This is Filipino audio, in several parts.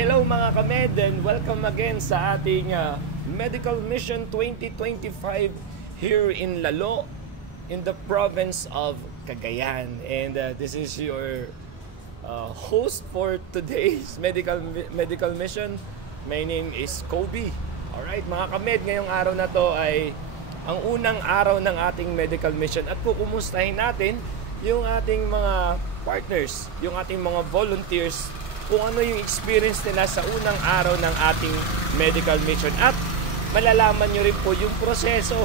Hello mga kamed and welcome again sa ating Medical Mission 2025 here in Lalo in the province of Cagayan. And this is your host for today's medical mission. My name is Kobe. Alright mga kamed, ngayong araw na to ay ang unang araw ng ating medical mission at kukumustahin natin yung ating mga partners, yung ating mga volunteers, kung ano yung experience nila sa unang araw ng ating medical mission. At malalaman nyo rin po yung proseso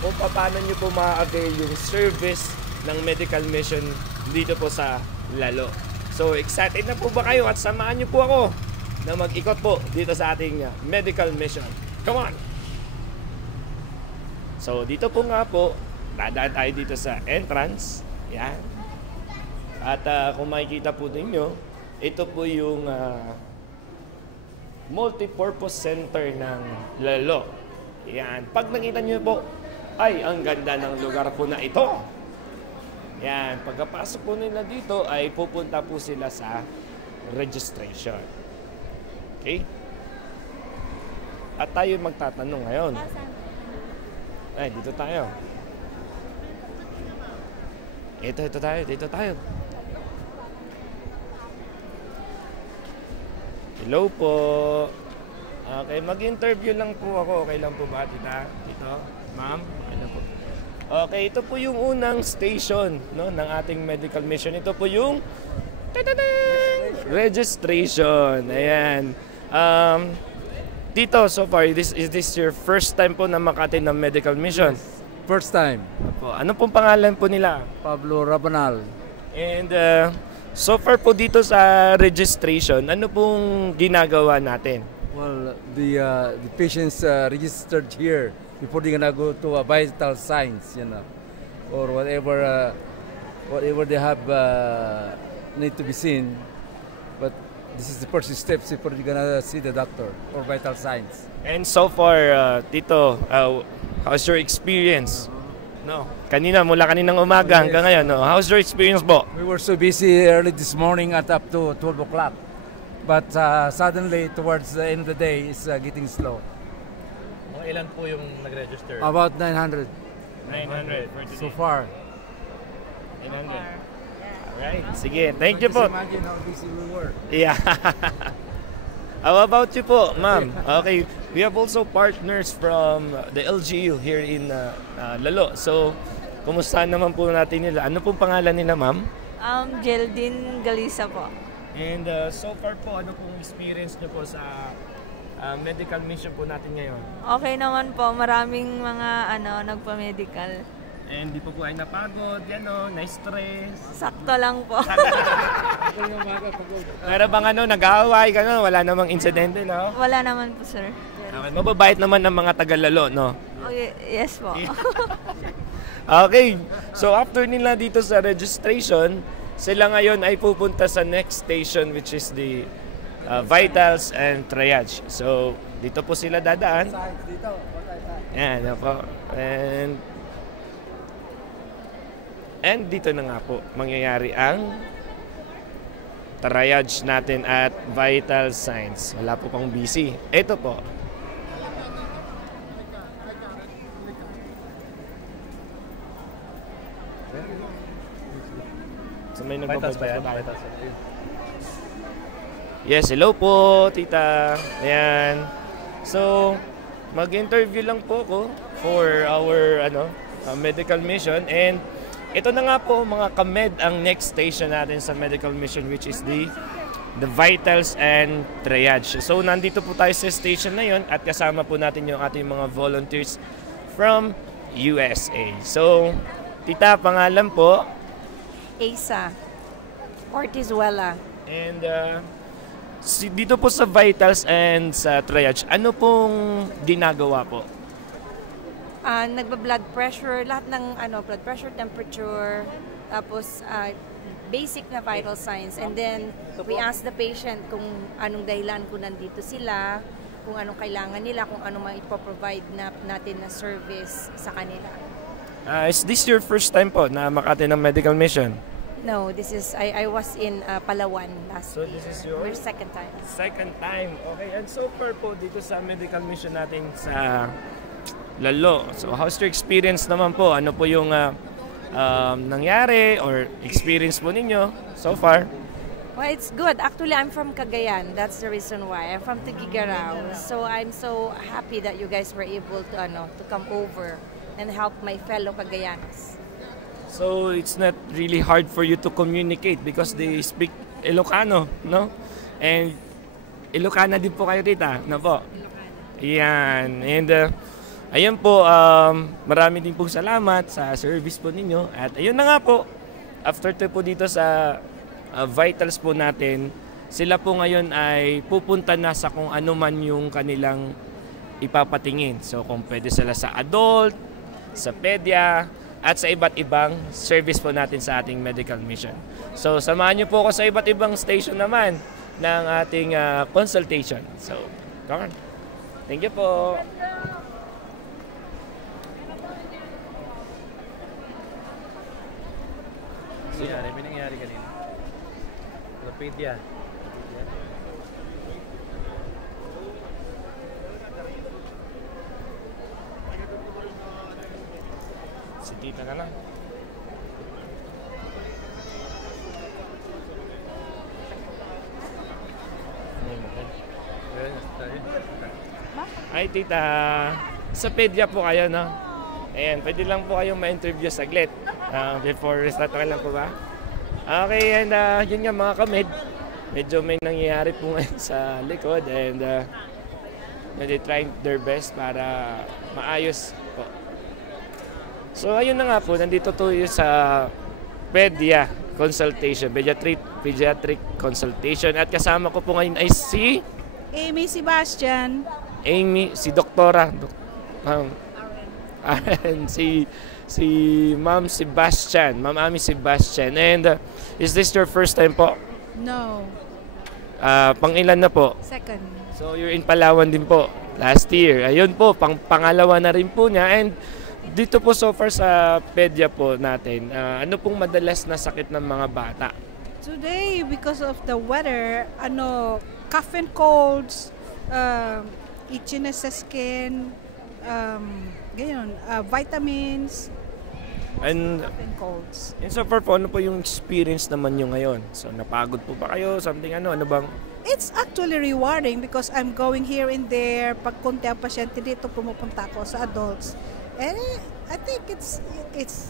kung paano nyo po ma-avail yung service ng medical mission dito po sa Lalo. So excited na po ba kayo at samahan nyo po ako na mag-ikot po dito sa ating medical mission. Come on! So dito po nga po, dadaan tayo dito sa entrance. Yan. At kung makikita po ninyo, ito po yung multi-purpose center ng Lalo. Yan. Pag nakita nyo po, ay ang ganda ng lugar po na ito. Yan. Pagkapasok po nila dito, ay pupunta po sila sa registration. Okay? At tayo magtatanong ngayon. Ay, dito tayo. Dito tayo. Hello po. Okay, mag-interview lang po ako. Okay lang po ba, tita? Dito? Ma'am? Okay lang po. Okay, ito po yung unang station, no, ng ating medical mission. Ito po yung registration. Ayan. Tito, so far, is this your first time po na makatin ng medical mission? Yes, first time. Ano pong pangalan po nila? Pablo Rabanal. And so far po dito sa registration, ano pong ginagawa natin? Well, the patients registered here before they're gonna go to a vital signs, you know, or whatever they have need to be seen. But this is the first steps before you're gonna see the doctor or vital signs. And so far, Tito, how's your experience? No. Mula kaninang umaga hanggang ngayon, no? How's your experience po? We were so busy early this morning at up to 12 o'clock. But suddenly, towards the end of the day, it's getting slow. Ilan po yung nag-register? About 900. 900 for today. So far. 900. Alright. Sige, thank you po. Imagine how busy we were. Yeah. How about you po, ma'am? Okay, we have also partners from the LGU here in Lalo. So, kumusta naman po natin nila? Ano pong pangalan nila, ma'am? Geraldine Galisa po. And so far po, ano pong experience niyo po sa medical mission po natin ngayon? Okay naman po, maraming mga nagpa-medical. And di po ay napagod, na-stress. Sakto lang po. Pero bang nag-aaway ka, no? Wala namang insidente, no? Wala naman po, sir. Okay, mababait naman ng mga taga-Lalo, no? Okay, yes po. Okay, so after nila dito sa registration, sila ngayon ay pupunta sa next station which is the vitals and triage. So, dito po sila dadaan. Yan, yan po. And dito na nga po mangyayari ang triage natin at vital signs. Wala po pang busy. Ito po. So may Vitals ba yan? Yes, hello po, tita. Ayan. So, mag-interview lang po ako for our medical mission. And ito na nga po mga kamed ang next station natin sa medical mission which is the vitals and triage. So nandito po tayo sa station na yon at kasama po natin yung ating mga volunteers from USA. So, tita, pangalan po? Asa Ortizuela. And dito po sa vitals and sa triage, ano pong ginagawa po? Nagba-blood pressure, lahat ng blood pressure, temperature, tapos basic na vital signs. And then we ask the patient kung anong dahilan kung nandito sila, kung anong kailangan nila, kung anong maipoprovide natin na service sa kanila. Is this your first time po na makati ng medical mission? No, this is, I was in Palawan last So week. this is your My second time. second time. Okay, and so far po dito sa medical mission natin sa Lalo. So how's your experience naman po? Ano po yung nangyari or experience po ninyo so far? Well, it's good. Actually, I'm from Cagayan. That's the reason why. I'm from Tuguegarao. So I'm so happy that you guys were able to come over and help my fellow Cagayanos. So it's not really hard for you to communicate because they speak Ilocano, no? And Ilocana din po kayo tita, no po? Yan. And ayun po, marami din pong salamat sa service po ninyo. At ayun na nga po, after po dito sa vitals po natin, sila po ngayon ay pupunta na sa kung ano man yung kanilang ipapatingin. So kung pwede sila sa adult, sa pedia, at sa iba't ibang service po natin sa ating medical mission. So samahan niyo po ako sa iba't ibang station naman ng ating consultation. So, come on. Thank you po. May nangyari kanina. Lapedia. Si tita na lang. Ay tita, sa pedya po kayo, no? Ayan, pwede lang po kayong ma-interview saglit before restart. Okay lang po ba? Okay, and yun nga mga kamid, medyo may nangyayari po ngayon sa likod and they're trying their best para maayos po. So ayun na nga po, nandito to yung sa pedia consultation, pediatric consultation at kasama ko po ngayon ay si Amy Sebastian. Si Doktora si Ma'am Sebastian, Ma'am Amy Sebastian. And is this your first time po? No, Pang-ilan na po? second. So you're in Palawan din po last year. Ayun po, pangalawa na rin po niya. And dito po so far sa pedia po natin, ano pong madalas na sakit ng mga bata? Today, because of the weather, cough and colds, itchiness sa skin, vitamins, And cough and colds. so far po, ano po yung experience naman nyo ngayon? So napagod po ba kayo? Something ano ba? It's actually rewarding because I'm going here and there. Pag konti ang pasyente dito, pumupunta ako sa adults. And I think it's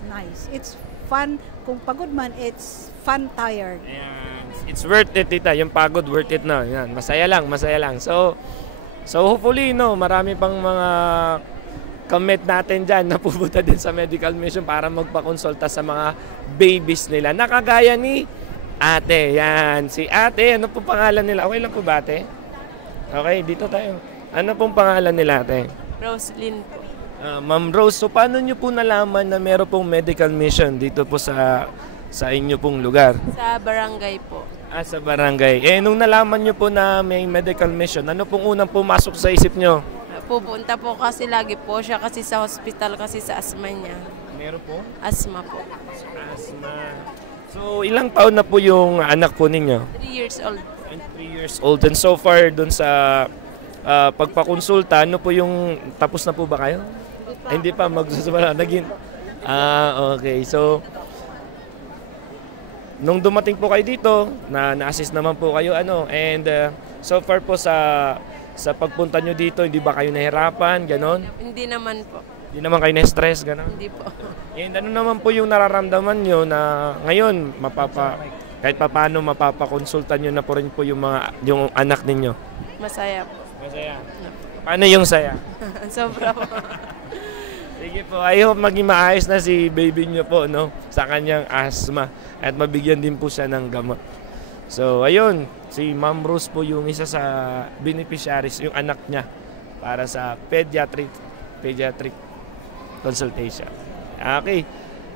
nice. It's fun. Kung pagod man, it's fun tired. Ayan. It's worth it, tita. Yung pagod, worth it na. Yan. Masaya lang. So hopefully, marami pang mga kamit natin dyan na pupunta din sa medical mission para magpakonsulta sa mga babies nila. Nakagaya ni ate. Yan. Si ate, ano pong pangalan nila? Okay lang po ba, ate? Okay, dito tayo. Ano pong pangalan nila, ate? Roslyn po. Ma'am Rose, so paano nyo po nalaman na meron pong medical mission dito po sa inyo pong lugar? Sa barangay po. Sa barangay. Nung nalaman nyo po na may medical mission, ano pong unang pumasok sa isip nyo? Pupunta po kasi lagi po siya kasi sa hospital kasi sa asma niya. Meron po? Asma po. Asma. So, ilang taon na po yung anak po ninyo? 3 years old. 3 years old. And so far, dun sa pagpakonsulta, ano po yung, tapos na po ba kayo? Hindi pa, magsusunod. Okay. So, nung dumating po kayo dito, na-assist naman po kayo, and so far po sa pagpunta nyo dito, hindi ba kayo nahirapan, ganon? Hindi naman po. Hindi naman kayo na-stress, ganon? Hindi po. And ano naman po yung nararamdaman nyo na ngayon, kahit paano mapapakonsulta nyo na po rin po yung anak ninyo? Masaya po. Masaya. Paano yung saya? Sobra po. Sige po, I hope maging maayos na si baby nyo po, sa kanyang asthma at mabigyan din po siya ng gamot. So, ayun, si Ma'am Rose po yung isa sa beneficiaries, yung anak niya para sa pediatric consultation. Okay.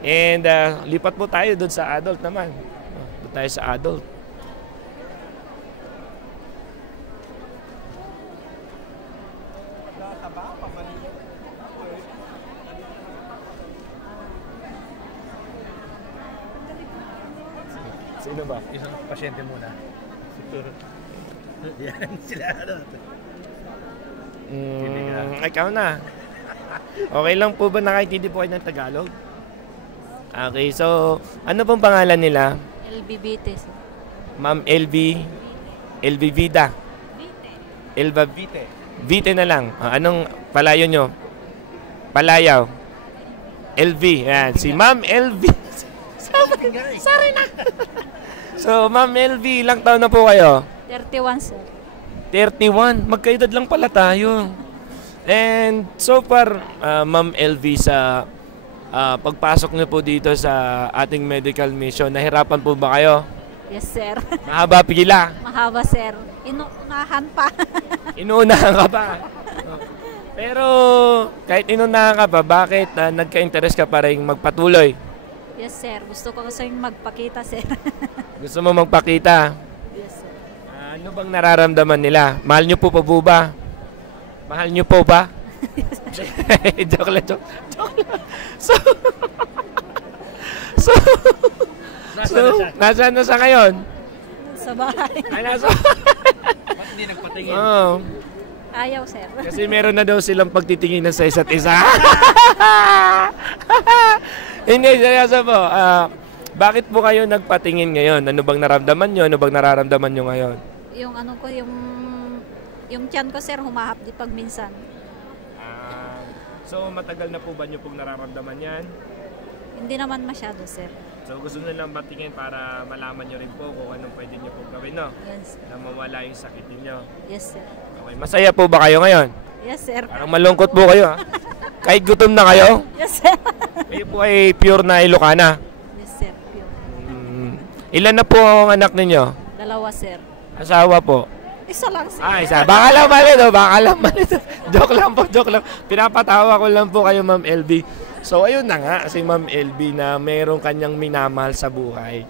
And lipat po tayo doon sa adult naman. Doon tayo sa adult. Sino ba? Isang pasyente muna. Yan, sila ano. Ikaw na. Okay lang po ba nakaintindi po kayo ng Tagalog? Okay, so ano pong pangalan nila? LBBT. Ma'am LV Vida. Elva Vite. Vite na lang. Anong palayo nyo? Palayaw. LV. Yan. Si Ma'am LV. Sorry na. So, Ma'am LV, ilang taon na po kayo? 31, sir. 31. Magkaedad lang pala tayo. And so far, Ma'am LV, sa pagpasok niyo po dito sa ating medical mission, nahirapan po ba kayo? Yes, sir. Mahaba pila. Mahaba, sir. Inuunahan pa. Inuunahan ka pa. Pero kahit inuunahan ka pa, bakit nagka-interest ka pa rin magpatuloy? Yes, sir. Gusto ko kasi magpakita, sir. Gusto mo magpakita? Yes, sir. Ano bang nararamdaman nila? Mahal niyo po pa po ba? Mahal niyo po ba? Joke lang. Nasaan na sa ngayon? Sa bahay. Ay, nasa... Ba't hindi nagpatingin? Oh. Ayaw, sir. Kasi meron na daw silang pagtitinginan sa isa't isa. Hindi, seryoso po. Bakit po kayo nagpatingin ngayon? Ano bang naramdaman nyo? Ano bang nararamdaman nyo ngayon? Yung ano ko, yung tiyan ko, sir, humahapdi pag minsan. So, matagal na po ba nyo pong nararamdaman yan? Hindi naman masyado, sir. So, gusto nyo lang patingin para malaman nyo rin po kung anong pwede nyo pong gawin, no? Yes, Na mawala yung sakit ninyo. yes, sir. Okay, masaya po ba kayo ngayon? Yes, sir. Parang malungkot po kayo, ha? Kahit gutom na kayo? Yes, sir. Kayo po ay pure na Ilocana. Yes, sir. Pure. Ilan na po ang anak ninyo? 2, sir. Asawa po? Isa lang, sir. Isa. Baka lang mali, no? Baka lang mali. Joke lang. Pinapatawa ko lang po kayo, Ma'am LB. So, ayun na nga, si Ma'am LB na mayroong kanyang minamahal sa buhay.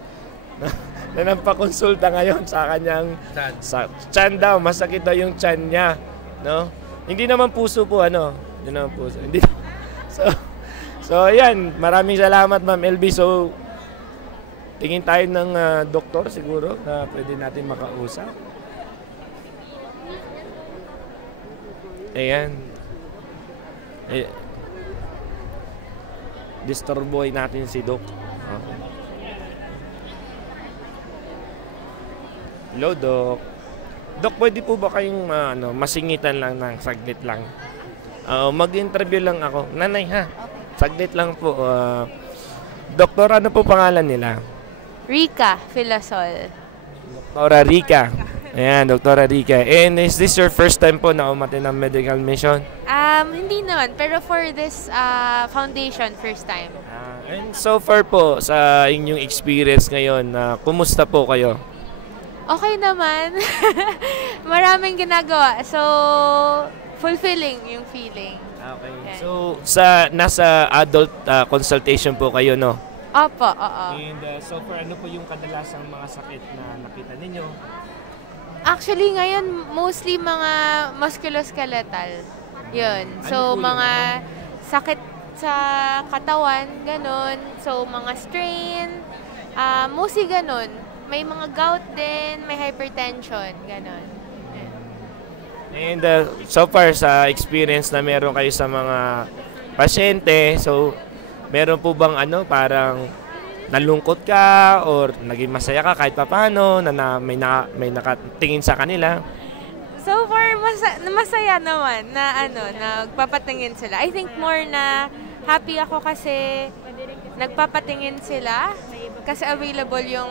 Na nagpakonsulta ngayon sa kanyang sa tiyan daw. Masakit daw yung tiyan niya. No? Hindi naman puso po, ano? Hindi naman puso. Hindi. So, ayan. Maraming salamat, Ma'am LB. So, tingin tayo ng doktor siguro na pwede natin makausap. Ayan. Disturboy natin si Doc. Okay. Hello, Doc. Doc, pwede po ba kayong masingitan lang ng saglit lang? Mag-interview lang ako. Nanay, ha? Saglit lang po. Doktor, ano po pangalan nila? Rica Filasol. Doktora Rica. Ayan, Doktora Rica. And is this your first time po na umatin ng medical mission? Hindi naman, pero for this foundation, first time. And so far po, sa inyong experience ngayon, kumusta po kayo? Okay naman. Maraming ginagawa. So, fulfilling yung feeling. Okay. Yan. So, nasa adult consultation po kayo, no? Opo, oo. And so far, ano po yung kadalasang mga sakit na nakita ninyo? Actually, ngayon, mostly mga musculoskeletal. Yun. So, Ano po mga sakit sa katawan, ganun. So, mga strain, mostly ganun. May mga gout din, may hypertension, ganun. And so far, sa experience na meron kayo sa mga pasyente, so, meron po bang parang nalungkot ka or naging masaya ka kahit paano na may nakatingin sa kanila? So far, masaya naman na nagpapatingin sila. I think more na happy ako kasi nagpapatingin sila kasi available yung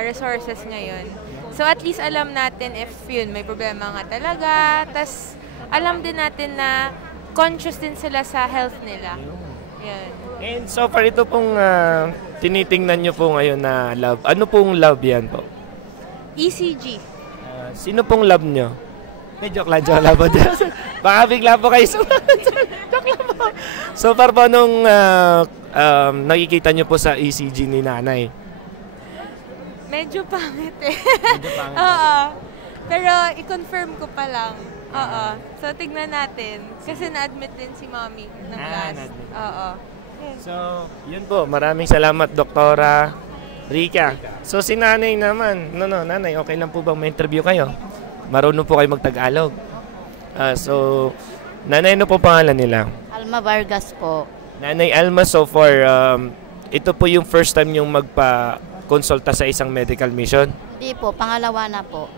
resources ngayon. So at least alam natin if yun, may problema nga talaga. Tas alam din natin na conscious din sila sa health nila. Yan. And so far, ito pong tinitingnan nyo po ngayon na lab. Ano pong lab yan po? ECG. Sino pong lab nyo? Joke lang po. Baka bigla po kayo joke lang po. So far po nung nakikita nyo po sa ECG ni nanay? Medyo pangit eh. Medyo pangit. Oo. Pero i-confirm ko pa lang. Oo. So tignan natin. Kasi na-admit din si mommy ng last. na-admit. Oo. So, yun po. Maraming salamat, Doktora. Rika. So si nanay naman, nanay, okay lang po bang ma-interview kayo? Marunong po kayo mag-Tagalog. So, nanay, ano po pangalan nila? Alma Vargas po. Nanay Alma, so far, ito po yung first time yung magpa-konsulta sa isang medical mission? Hindi po, pangalawa na po.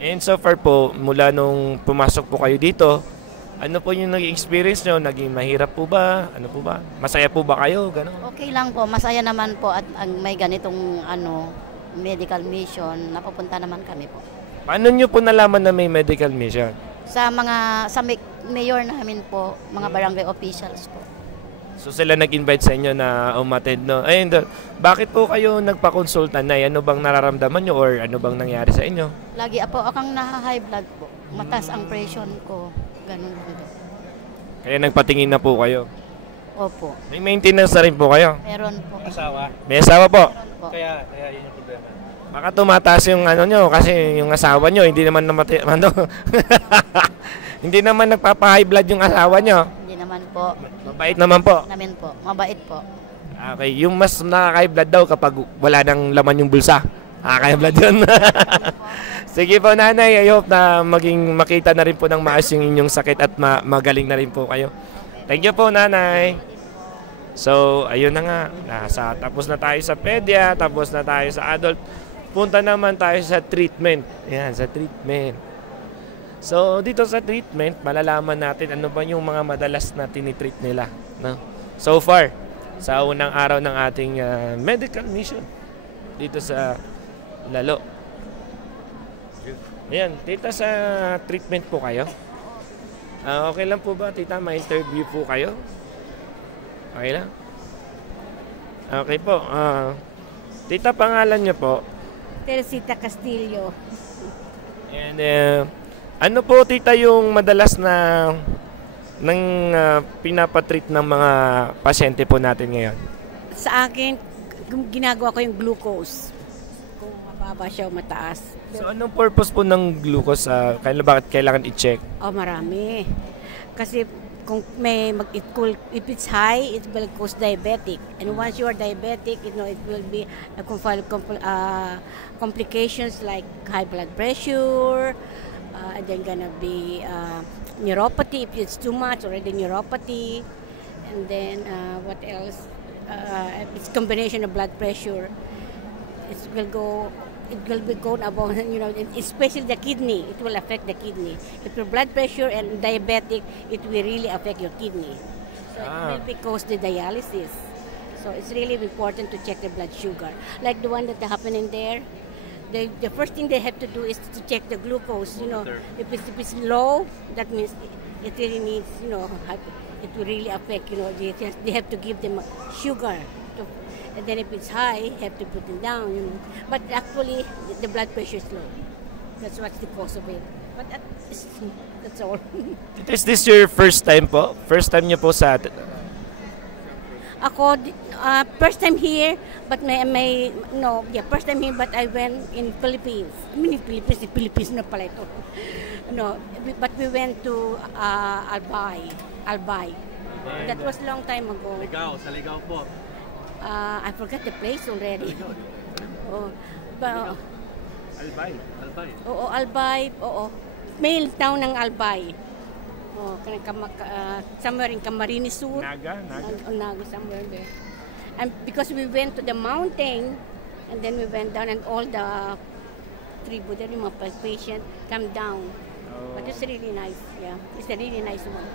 And so far po, mula nung pumasok po kayo dito, ano po yung naging experience nyo? Naging mahirap po ba? Ano po ba? Masaya po ba kayo? Ganun? Okay lang po, masaya naman po at may ganitong medical mission, napupunta naman kami po. Paano nyo po nalaman na may medical mission? Sa mayor namin po, mga barangay officials po. So sila nag-invite sa inyo na umattend, no? And bakit po kayo nagpa-consulta na? Ano bang nararamdaman nyo or ano bang nangyari sa inyo? Lagi po akong na-high blood po. Mataas ang pressure ko. Ganun. Kaya nagpatingin na po kayo? Opo. May maintenance na rin po kayo? Meron po. Asawa. May asawa po? Meron po. Kaya yun yung problema. Baka tumataas yung nyo kasi yung asawa nyo hindi naman hindi naman nagpapa-high blood yung asawa nyo. Hindi naman po. Mabait naman po. Namin po. Mabait po. Okay, yung mas nakaka-high blood daw kapag wala nang laman yung bulsa. Nakaka-high blood yun. Sige po nanay, I hope na makita na rin po ng maayos yung inyong sakit at magaling na rin po kayo. Thank you po nanay. So, ayun na nga. Tapos na tayo sa pedia, tapos na tayo sa adult. Punta naman tayo sa treatment. Yan, sa treatment. So, dito sa treatment, malalaman natin ano ba yung mga madalas na tinitreat nila. No? So far, sa unang araw ng ating medical mission dito sa Lalo. Ayan, tita, sa treatment po kayo? Okay lang po ba, tita, ma-interview po kayo? Okay lang? Okay po. Tita, pangalan niyo po? Teresita Castillo. And ano po, tita, yung madalas na pinapatreat ng mga pasyente po natin ngayon? Sa akin, ginagawa ko yung glucose. Kung mababa siya o mataas. So, anong purpose po ng glucose? Bakit kailangan i-check? Oh, marami. Kasi kung if it's high, it will cause diabetic. And once you are diabetic, it will be complications like high blood pressure, and then gonna be neuropathy if it's too much, already neuropathy, and then what else? It's combination of blood pressure. It will be gone above, especially the kidney. It will affect the kidney. If your blood pressure and diabetic, it will really affect your kidney. So it will be cause the dialysis. So it's really important to check the blood sugar. Like the one that happened in there, the first thing they have to do is to check the glucose. If it's low, that means it really needs, it will really affect. They have to give them sugar. And then if it's high, have to put it down. But actually, the blood pressure is low. That's what's the cause of it. But that's all. Is this your first time po? First time niyo po sa... Ako, first time here, but first time here, but I went in Philippines. Philippines na pala ito. But we went to Albay. That was long time ago. Sa Ligao po. I forgot the place already. Albay. Oo, Albay. Oo. Main town ng Albay. Somewhere in Camarines Sur. Naga, somewhere there. And because we went to the mountain, and then we went down, and all the tribu, the patient come down. But it's really nice. Yeah, it's a really nice one.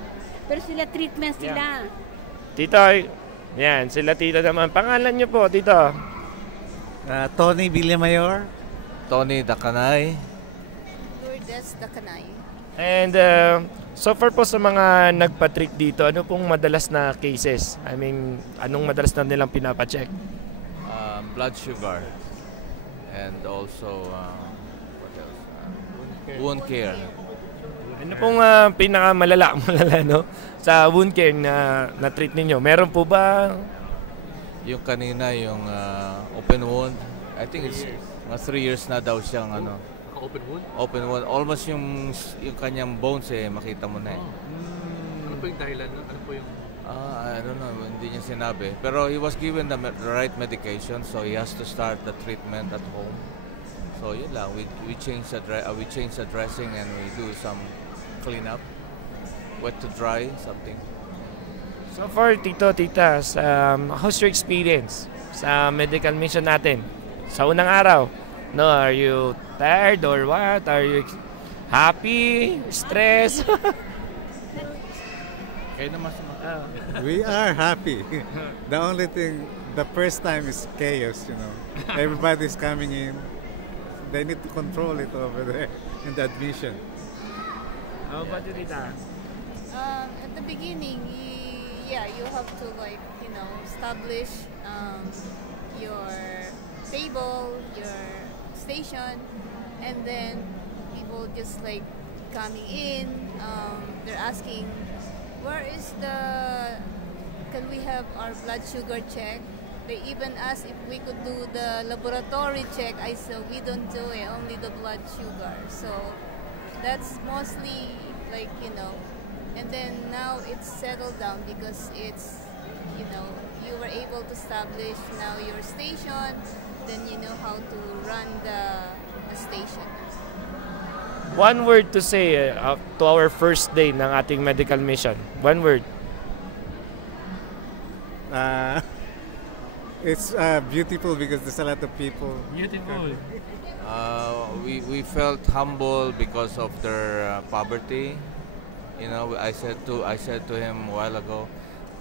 Pero sila treatment sila. Tito, yan, sila tito naman. Pangalan niyo po, tito? Tony Villamayor. Tony Dakanay. Lourdes Dakanay. And so far po sa mga nagpa-treat dito, ano pong madalas na cases? I mean, anong madalas na nilang pinapacheck? Blood sugar. And also, what else? Wound care. Ano pong pinakamalala no? Sa wound care na treat ninyo? Meron po ba? Yung kanina, yung open wound, I think it's 3 years na daw siyang Open wound? Open wound. Almost yung kanyang bones makita mo na eh. Ano po yung dahilan? Ano po yung I don't know, hindi niya sinabi. Pero he was given the right medication, so he has to start the treatment at home. So yun lang, we change the dressing and we do some cleanup, wet to dry, something. So far, Tito, Tita, how's your experience sa medical mission natin? Sa unang araw, no, are you tired or what? Are you happy? Stressed? We are happy. The only thing, the first time is chaos, Everybody's coming in. They need to control it over there in the admission. How about you, Tita? At the beginning, you have to establish your table, your station, and then people just coming in. They're asking, can we have our blood sugar check? They even asked if we could do the laboratory check. I said we don't do it, only the blood sugar. So that's mostly and then now it's settled down because it's you were able to establish now your station, then you know how to run the station. One word to say to our first day ng ating medical mission. One word. It's beautiful because there's a lot of people. Beautiful. We felt humble because of their poverty. I said to him a while ago,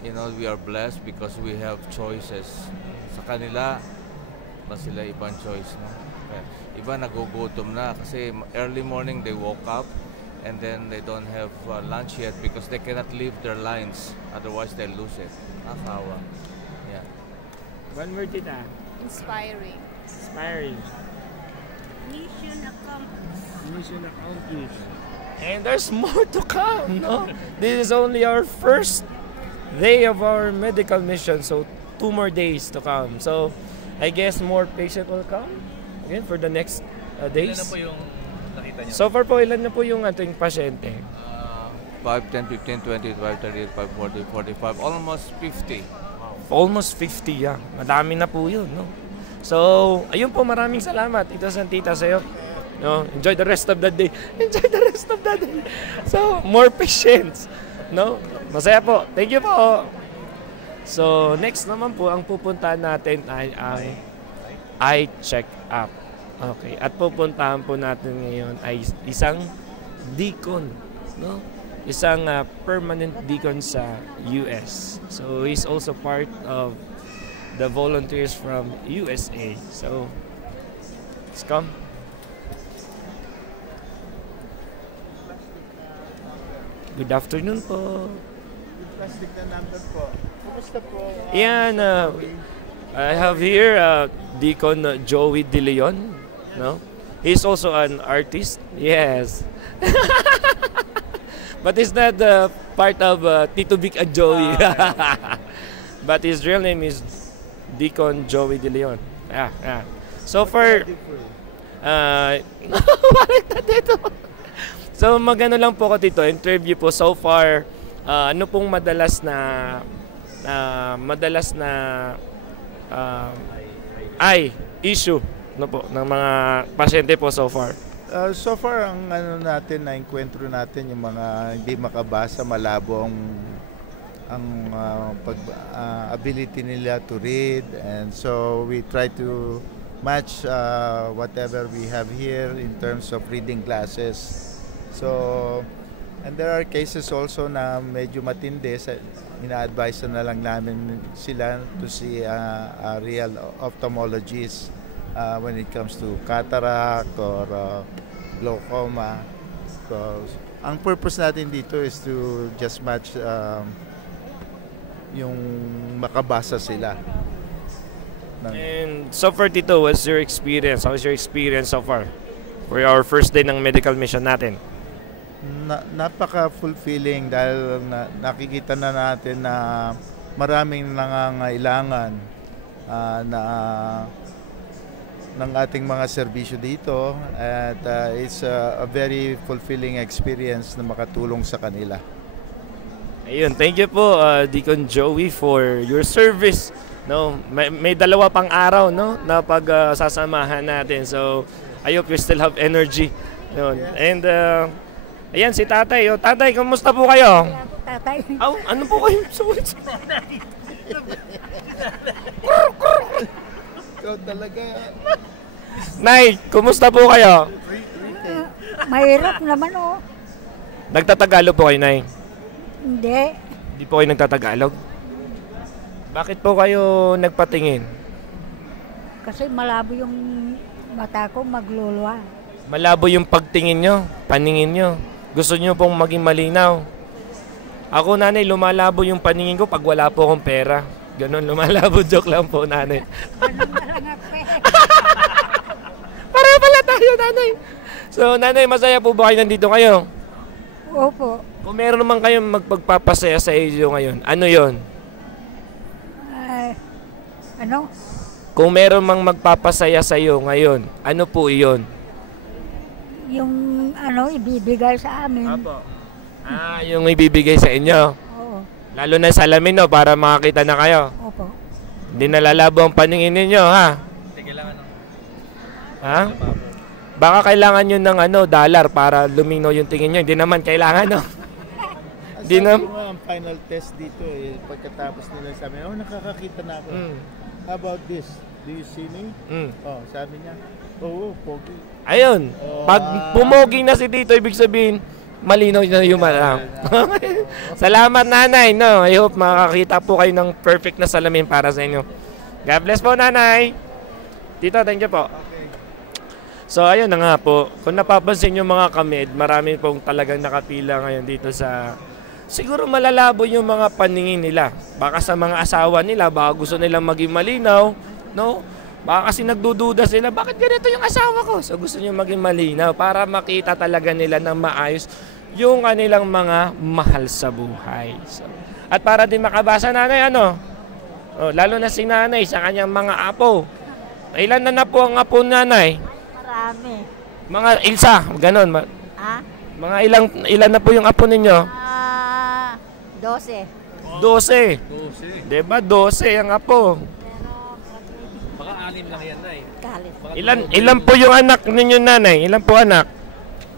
we are blessed because we have choices. Sa kanila, ba sila ibang choice, no? Iba nagugutom na kasi early morning they woke up and then they don't have lunch yet because they cannot leave their lines, otherwise they'll lose it. Nakawa. Yeah. One word, Tita. Inspiring. Inspiring. Mission accomplished. Mission accomplished. And there's more to come, no? This is only our first day of our medical mission, so 2 more days to come. So I guess more patients will come again for the next days. Ilan na po yung nakita niyo? So far po, ilan na po yung ating pasyente? 5, 10, 15, 20, 25, 30, 40, 45, almost 50. Almost 50, yeah. Madami na po yun, no? So, ayun po, maraming salamat, Tito Santita, sa'yo. No? Enjoy the rest of the day. Enjoy the rest of the day. So, more patience. No? Masaya po. Thank you po. So, next naman po, ang pupuntahan natin ay ang eye check-up. Okay. At pupuntahan po natin ngayon ay isang deacon. No? Isang permanent deacon sa US. So, he's also part of the volunteers from USA. So, let's come. Good afternoon po. Plastic na number po. Kumusta po? Yan, I have here Deacon Joey De Leon. No? He's also an artist. Yes. But he's not part of Tito Vic and Joey. But his real name is Deacon Joey De Leon. Yeah, yeah. So far, so magano lang po ko dito, interview po so far, ano pong madalas na eye issue no po ng mga pasyente po so far? So far, ang natin, na-enkwentro natin yung mga hindi makabasa, malabo ang ability nila to read, and so we try to match whatever we have here in terms of reading glasses. So, and there are cases also na medyo matindi, ina-advise na lang namin sila to see a real ophthalmologist when it comes to cataract or glaucoma. So, ang purpose natin dito is to just match yung makabasa sila. And so far, Tito, what's your experience? How's your experience so far for our first day ng medical mission natin? Napaka-fulfilling dahil nakikita na natin na maraming nangangailangan ng ating mga serbisyo dito, at it's a very fulfilling experience na makatulong sa kanila. Ayun, thank you po Deacon Joey for your service. No, may dalawa pang araw no na sasamahan natin. So, I hope you still have energy. No. And ayan si Tatay. Oh, Tatay, kumusta po kayo? Tatay. Oh, ano po kayo? Ikaw talaga. Nay, kumusta po kayo? Mahirap naman oh. Nagtatagalog po kayo, Nay? Hindi. Hindi po kayo nagtatagalog? Bakit po kayo nagpatingin? Kasi malabo yung mata ko magluluwa. Malabo yung pagtingin nyo, paningin nyo. Gusto nyo pong maging malinaw. Ako, Nanay, lumalabo yung paningin ko pag wala po akong pera. Ganon, lumalabo. Joke lang po, Nanay. Para pala tayo, Nanay. So, Nanay, masaya po ba kayo nandito kayo? Opo. Kung meron naman kayong magpagpapasaya sa iyo ngayon, ano yon? Ano? Kung meron mang magpapasaya sa iyo ngayon, ano po iyon? Yung ano, ibibigay sa amin. Apo. Yung ibibigay sa inyo? Oo. Lalo na salamin, no, para makakita na kayo. Opo. Hindi nalalabo ang paningin ninyo, ha? Ha? Baka kailangan nyo ng dollar para lumino yung tingin nyo. Hindi naman kailangan, no? Hindi na. Ang final test dito, pagkatapos nila sabi, nakakakita na ako. How about this? Do you see me? Oh, sabi niya, pogi. Ayun. Pag pumogi na si Tito, ibig sabihin, malinaw na yung mata. Salamat, Nanay. No? I hope makakita po kayo ng perfect na salamin para sa inyo. God bless po, Nanay. Tito, thank you po. So, ayun na nga po. Kung napapansin nyo mga kamid, marami pong talagang nakapila ngayon dito sa... Siguro malalabo yung mga paningin nila. Baka sa mga asawa nila, baka gusto nilang maging malinaw. No? Baka kasi nagdududa sila, bakit ganito yung asawa ko? So, gusto nyo maging malinaw para makita talaga nila ng maayos yung kanilang mga mahal sa buhay. So, at para din makabasa, Nanay, lalo na si Nanay sa kanyang mga apo. Ilan na po ang apo, Nanay? Marami. Mga isa, ganon. Mga ilan na po yung apo ninyo? 12. 12. Diba 12 ang apo? Baka 6 lang yan, Nay. Ilan po yung anak ninyo, Nanay? Ilan po anak?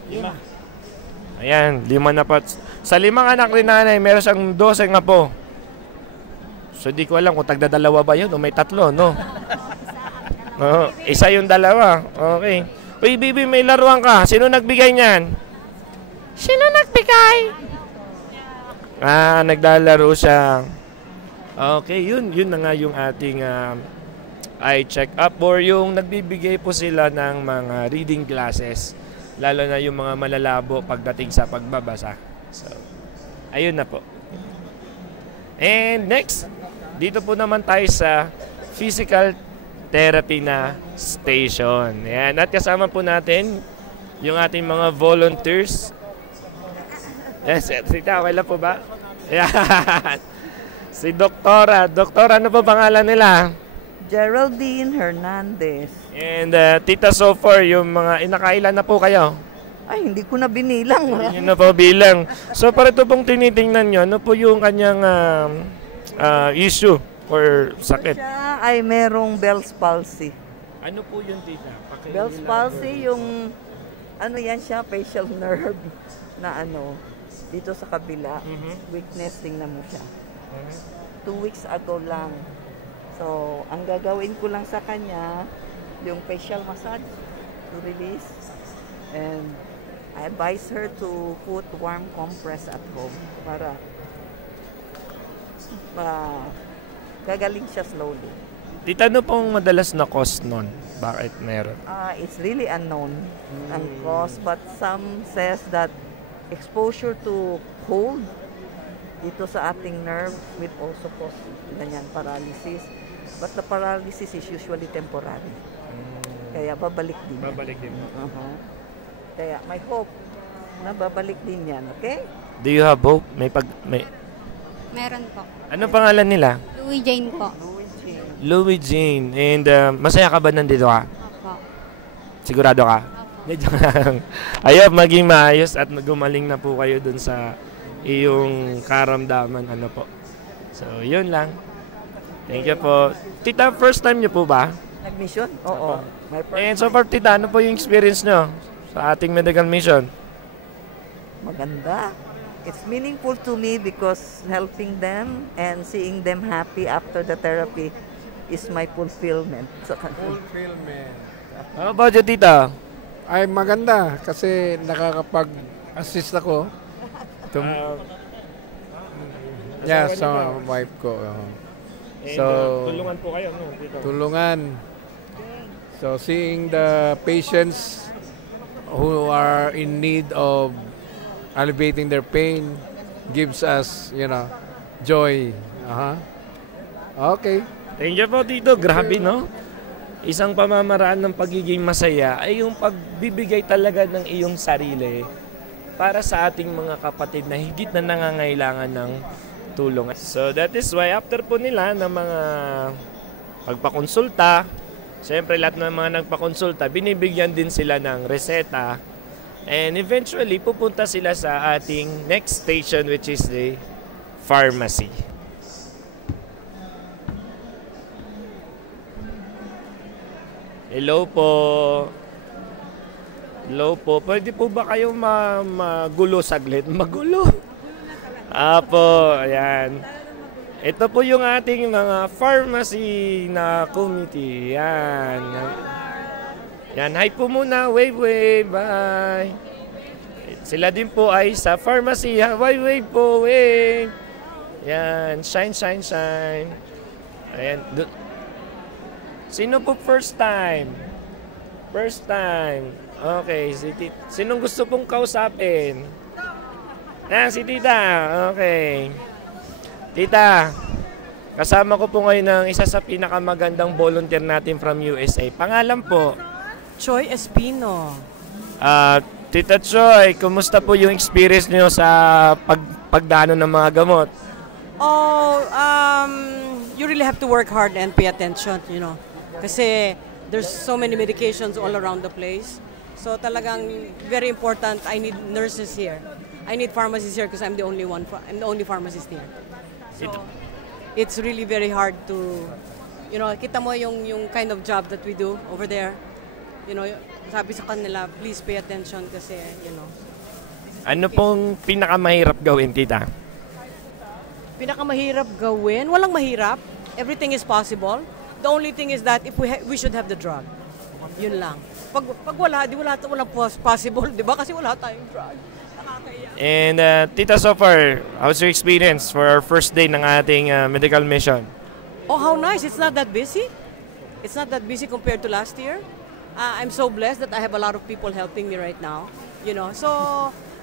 5. Ayan, 5 na po. Sa 5 anak ni Nanay, meron siyang 12 nga po. So di ko alam kung tagdadalawa ba yun o may 3, no? Isa yung 2. Okay. Uy, Bibi, may laruan ka. Sino nagbigay niyan? Sino nagbigay? Naglalaro siya. Okay, yun na nga yung ating eye check-up or yung nagbibigay po sila ng mga reading glasses. Lalo na yung mga malalabo pagdating sa pagbabasa. So, ayun na po. And next, dito po naman tayo sa physical therapy na station. Ayan. At kasama po natin yung ating mga volunteers. Yes, Tita, okay lang po ba? Ayan. Si Doktora. Doktora, ano po pangalan nila? Geraldine Hernandez. And Tita, so far, yung mga inakailan na po kayo? Ay, hindi ko na binilang. Hindi nyo na po bilang. So, para ito pong tinitingnan nyo, ano po yung kanyang issue or sakit? Siya ay merong Bell's palsy. Ano po yun, Tita? Bell's palsy, yung ano yan siya, facial nerve na dito sa kabila. Weakness, tingnan mo siya. 2 weeks ago lang. So, ang gagawin ko lang sa kanya, yung facial massage to release. And I advise her to put warm compress at home para gagaling siya slowly. Tita, ano pong madalas na cause nun? Bakit meron? It's really unknown ang cause, but some says that exposure to cold dito sa ating nerve will also cause ganyan paralysis. But the paralysis is usually temporary. Kaya babalik din. Babalik din. Kaya may hope na babalik din yan, okay? Do you have hope? Meron po. Ano pangalan nila? Louis Jane po. Louis Jane. And masaya ka ba nandito ka? Opo. Sigurado ka? Medyo lang. Ayun, maging maayos at gumaling na po kayo dun sa iyong karamdaman. Ano po. So, yun lang. Thank you po. Tita, first time niyo po ba? Nag-mission? Oo. My first And so far, Tita, ano po yung experience nyo sa ating medical mission? Maganda. It's meaningful to me because helping them and seeing them happy after the therapy is my fulfillment. Fulfillment. Ano ba dyan, Tita? Ay, maganda kasi nakakapag-assist ako. Sa wife ko. So, tulungan po kayo, no, Tito? Tulungan. So, seeing the patients who are in need of alleviating their pain gives us, joy. Okay. Thank you po, Tito. Grabe, no? Isang pamamaraan ng pagiging masaya ay yung pagbibigay talaga ng iyong sarili para sa ating mga kapatid na higit na nangangailangan ng tulong. So that is why after po nila ng mga pagpakonsulta, siyempre lahat ng mga nagpakonsulta, binibigyan din sila ng reseta. And eventually, pupunta sila sa ating next station, which is the pharmacy. Hello po. Hello po. Pwede po ba kayo magulo saglit? Magulo? Apo, ayan. Ito po yung ating mga pharmacy na committee. Yan. Yan, hi po muna. Wave. Bye. Sila din po ay sa pharmacy. Wave po. Wave. Yan. Shine. Ayan. Sino po first time? First time. Okay. Sinong gusto pong kausapin? Si Tita. Okay. Tita, kasama ko po ngayon ng isa sa pinakamagandang volunteer natin from USA. Pangalan po? Choi Espino. Tita Choi, kumusta po yung experience niyo sa pagdano ng mga gamot? You really have to work hard and pay attention, Kasi there's so many medications all around the place. So talagang very important, I need nurses here. I need pharmacists here because I'm the only pharmacist here. So it's really very hard to, kita mo yung kind of job that we do over there. Sabi sa kanila, please pay attention kasi, Ano pong pinakamahirap gawin, Tita? Pinakamahirap gawin? Walang mahirap. Everything is possible. The only thing is that if we should have the drug. Yun lang. Pag wala, walang possible, di ba? Kasi wala tayong drug. And Tita, so far, how's your experience for our first day ng ating medical mission? Oh, how nice. It's not that busy. It's not that busy compared to last year. I'm so blessed that I have a lot of people helping me right now. So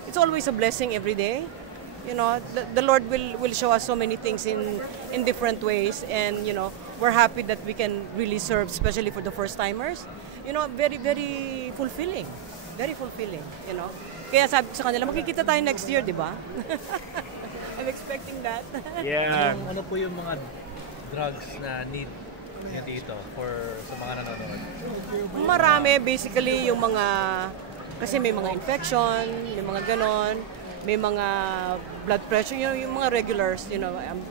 it's always a blessing every day. The Lord will show us so many things in different ways, and we're happy that we can really serve, especially for the first timers. Very, very fulfilling. Very fulfilling. Kaya sabi ko sa kanila, makikita tayo next year, di ba? I'm expecting that. Yeah. Ano po yung mga drugs na need niyo dito sa mga nanonood? Marami, basically yung mga, kasi may mga infection, may mga ganon, may mga blood pressure, yung mga regulars,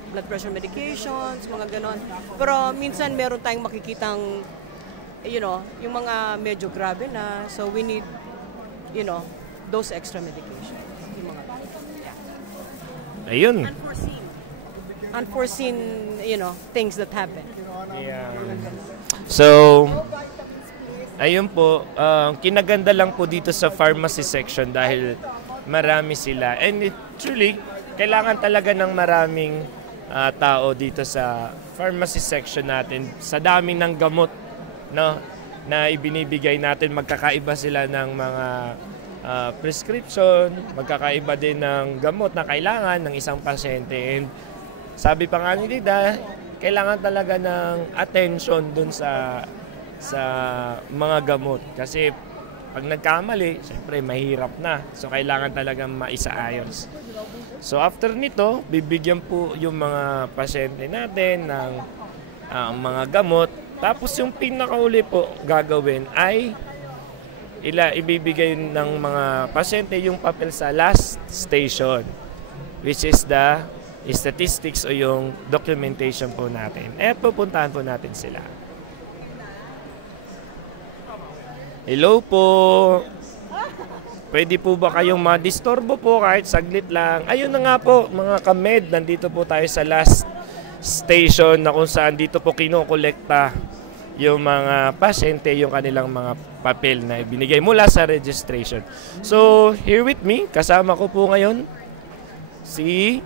blood pressure medications, mga ganon. Pero minsan meron tayong makikitang, yung mga medyo grabe na, so we need, those extra medications. Yung mga, yeah. Ayun. Unforeseen, things that happen. Yeah. So, ayun po, kinaganda lang po dito sa pharmacy section dahil marami sila. And truly, kailangan talaga ng maraming tao dito sa pharmacy section natin. Sa dami ng gamot na ibinibigay natin, magkakaiba sila ng mga prescription, magkakaiba din ng gamot na kailangan ng isang pasyente. And sabi pa nga ni Tita, kailangan talaga ng attention dun sa mga gamot. Kasi pag nagkamali, siyempre mahirap na. So kailangan talagang maisaayos. So after nito, bibigyan po yung mga pasyente natin ng mga gamot. Tapos yung pinakauli po gagawin ay ibibigay ng mga pasyente yung papel sa last station. which is the statistics o yung documentation po natin. At pupuntahan po natin sila. Hello po! Pwede po ba kayong madistorbo po kahit saglit lang? Ayun na nga po mga kamed, nandito po tayo sa last station na kung saan dito po kinokolekta yung mga pasyente, yung kanilang mga papel na ibinigay mula sa registration. So, here with me, kasama ko po ngayon si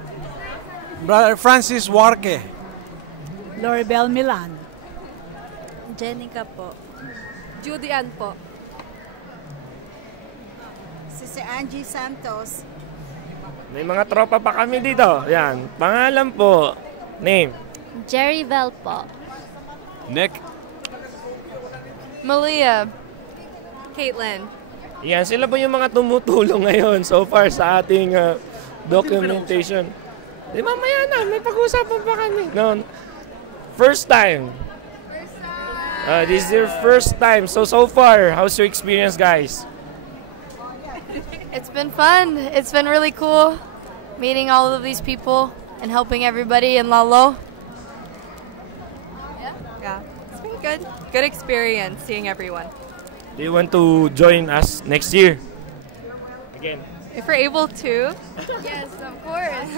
Brother Francis Warque. Loribel Milan. Jenica po. Judy Ann po. Si Angie Santos. May mga tropa pa kami dito. Yan. Pangalan po. Name. Jerry Bell po. Nick. Malia. Caitlin. Yan. Sila po yung mga tumutulong ngayon so far sa ating documentation. Di mamaya na. May pag-usapan pa kami. No. First time. This is your first time. So far, how's your experience, guys? It's been fun. It's been really cool meeting all of these people and helping everybody in Lalo. Yeah, it's been good. Good experience seeing everyone. Do you want to join us next year? Again. If we're able to. Yes, of course.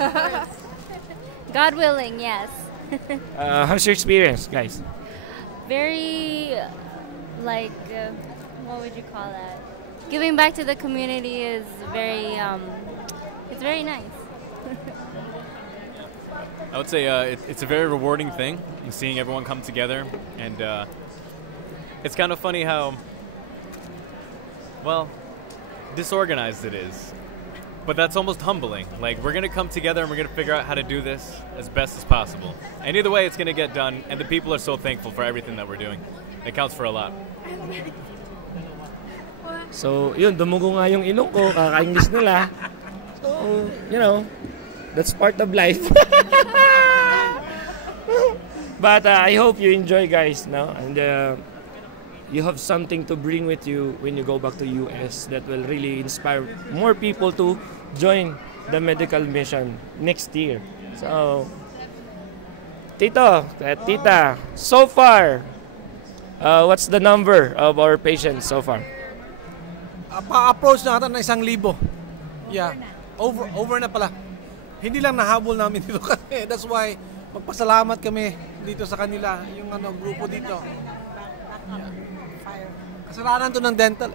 God willing, yes. How's your experience, guys? Very, like, what would you call that? Giving back to the community is very, it's very nice. I would say it's a very rewarding thing, seeing everyone come together, and it's kind of funny how, well, disorganized it is. But that's almost humbling. Like, we're going to come together and we're going to figure out how to do this as best as possible. And either way, it's going to get done, and the people are so thankful for everything that we're doing. It counts for a lot. So, yun, dumugo nga yung ilong ko, kaka-English nila. So, you know, that's part of life. But I hope you enjoy, guys, no? And you have something to bring with you when you go back to US that will really inspire more people to join the medical mission next year. So, Tito, Tita, so far, what's the number of our patients so far? Pa-approach natin ng 1,000. Yeah. Over na pala. Hindi lang nahabol namin dito kasi that's why magpasalamat kami dito sa kanila, yung grupo dito. Yeah. Kasalanan to ng dental.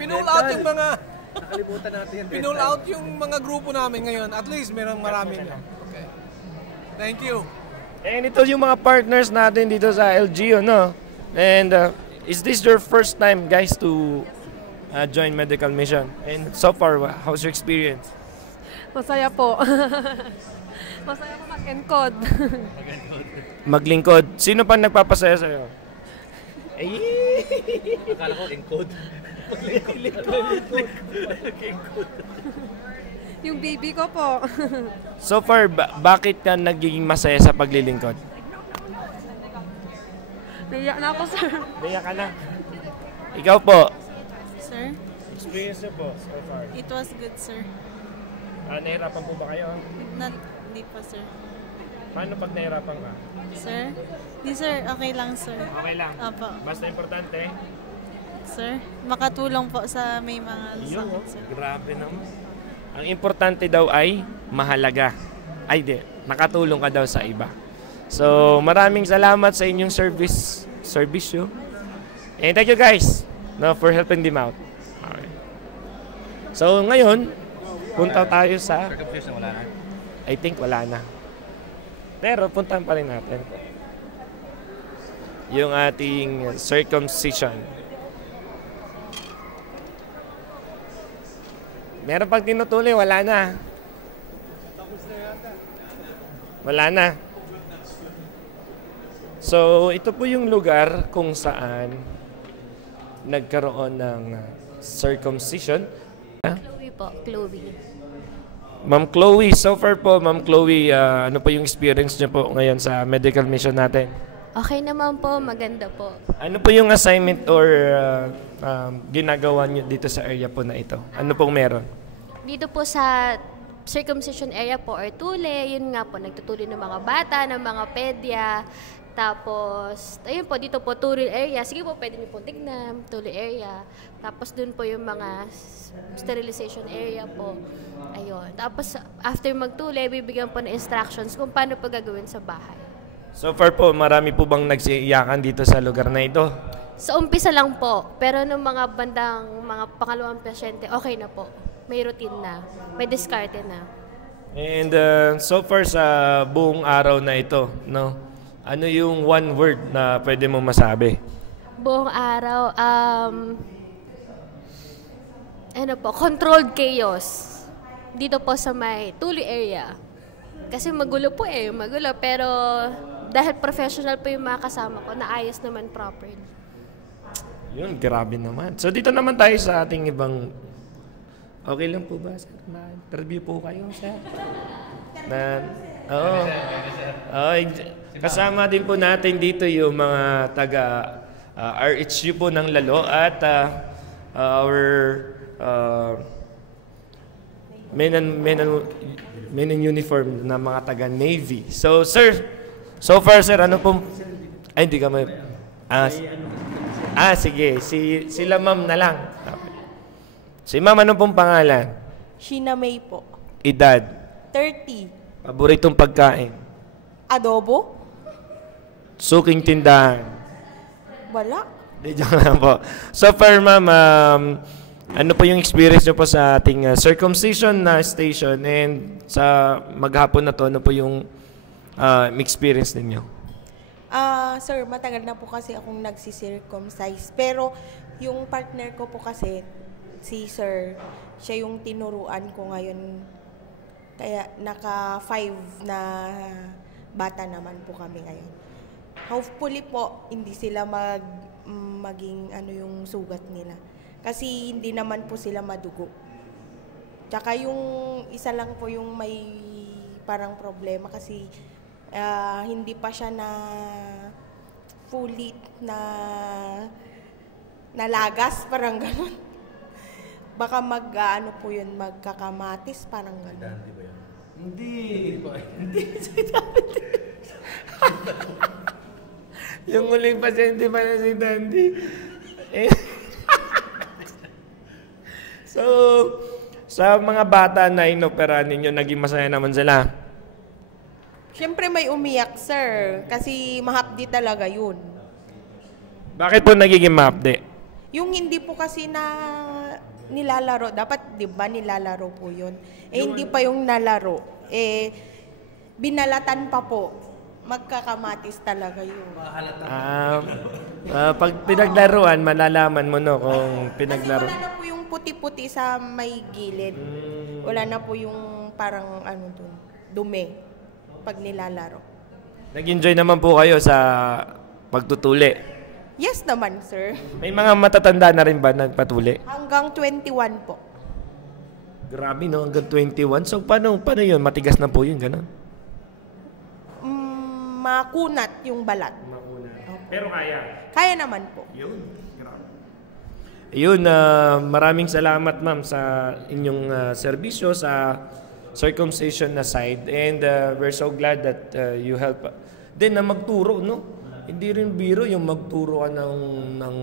Pinull out yung mga nakalimutan natin. Pinull out yung mga grupo namin ngayon. At least merong marami na. Okay. Thank you. And ito yung mga partners natin dito sa LGU, no? And is this your first time, guys, to join medical mission? And so far, how's your experience? Masaya po. Masaya po mag-encode. Maglingkod. Sino pa nagpapasaya sa'yo? Akala ko encode. Yung baby ko po. So far, bakit ka nagiging masaya sa paglilingkod? Naiyak na ako, sir. Naiyak ka na. Ikaw po. Sir? Experience niyo po so far. It was good, sir. Nahirapan po ba kayo? Hindi po, sir. Paano pag nahirapan ka? Sir? Di, sir. Okay lang, sir. Okay lang? Opo. Basta importante? Sir? Makatulong po sa may mga sakit, sir. Grabe naman. Ang importante daw ay mahalaga. Ay, di. Nakatulong ka daw sa iba. So, maraming salamat sa inyong service yun. And thank you guys for helping them out. Okay. So, ngayon, punta tayo sa... Circumcision, wala na? I think wala na. Pero puntahan pa rin natin yung ating circumcision. Meron pang tinutuloy, wala na. Wala na. So, ito po yung lugar kung saan nagkaroon ng circumcision. Chloe po, Chloe. Ma'am Chloe, so far po, Ma'am Chloe, ano po yung experience niyo po ngayon sa medical mission natin? Okay naman po, maganda po. Ano po yung assignment or ginagawa niyo dito sa area po na ito? Ano pong meron? Dito po sa circumcision area po or tule, yun nga po, nagtutuli ng mga bata, ng mga pedya. Tapos, ayun po, dito po, tule area. Sige po, pwede niyo po tignan, tule area. Tapos, dun po yung mga sterilization area po. Ayun. Tapos, after magtuli, bibigyan po ng instructions kung paano po gagawin sa bahay. So far po, marami po bang nagsiiyakan dito sa lugar na ito? Sa umpisa lang po, pero nung mga bandang, mga pangalawang pasyente, okay na po. May routine na, may diskarte na. And so far sa buong araw na ito, no? Ano yung one word na pwede mo masabi? Buong araw, ano po, controlled chaos. Dito po sa may tuli area. Kasi magulo po magulo. Pero dahil professional po yung mga kasama ko, naayos naman properly. Yun, grabe naman. So dito naman tayo sa ating ibang... Okay lang po ba, sir? Na-interview po kayo, sir? Oo. Kasama din po natin dito yung mga taga RHU po ng Lalo at our men in uniform na mga taga Navy. So, sir, so far, sir, ano pong... Ay, hindi ka may... sige. Sila ma'am na lang. Okay. Si ma'am, ano pong pangalan? Sheena May po. Edad? 30. Paboritong pagkain? Adobo? Suking tindahan? Wala. Di, joke lang po. So far, ma'am, ano po yung experience nyo po sa ating circumcision na station and sa maghapon na to, ano po yung experience ninyo? Sir, matagal na po kasi akong nagsisircumcise. Pero yung partner ko po kasi, si Sir, siya yung tinuruan ko ngayon. Kaya naka 5 na bata naman po kami ngayon. Hopefully po, hindi sila maging ano yung sugat nila. Kasi hindi naman po sila madugo. Tsaka yung isa lang po yung may parang problema kasi hindi pa siya na fully na nalagas, parang gano'n. Baka ano po yun, magkakamatis, parang gano'n. Dandy ba yun? Hindi. Hindi. Yung huling pasyente pala si Dandy. So, sa mga bata na inoperahan ninyo, naging masaya naman sila? Siyempre may umiyak, sir. Kasi mahapdi talaga yun. Bakit po nagiging mahapdi? Yung hindi po kasi na nilalaro. Dapat, di ba, nilalaro po yun. Hindi pa yung nalaro. Binalatan pa po. Magkakamatis talaga yun. Pag pinaglaruan, malalaman mo no kung pinaglaro. Kasi wala na po yung puti-puti sa may gilid. Wala na po yung parang ano dun, dumi pag nilalaro. Nag-enjoy naman po kayo sa pagtutuli? Yes naman, sir. May mga matatanda na rin ba nagpatuli? Hanggang 21 po. Grabe no, hanggang 21. So paano yun? Matigas na po yun, gano'n? Makunat yung balat. Makunat. Pero kaya? Kaya naman po. Yun. Yun, maraming salamat ma'am sa inyong serbisyo sa circumcision na side and we're so glad that you help din na magturo, no? Hindi rin biro yung magturo ka ng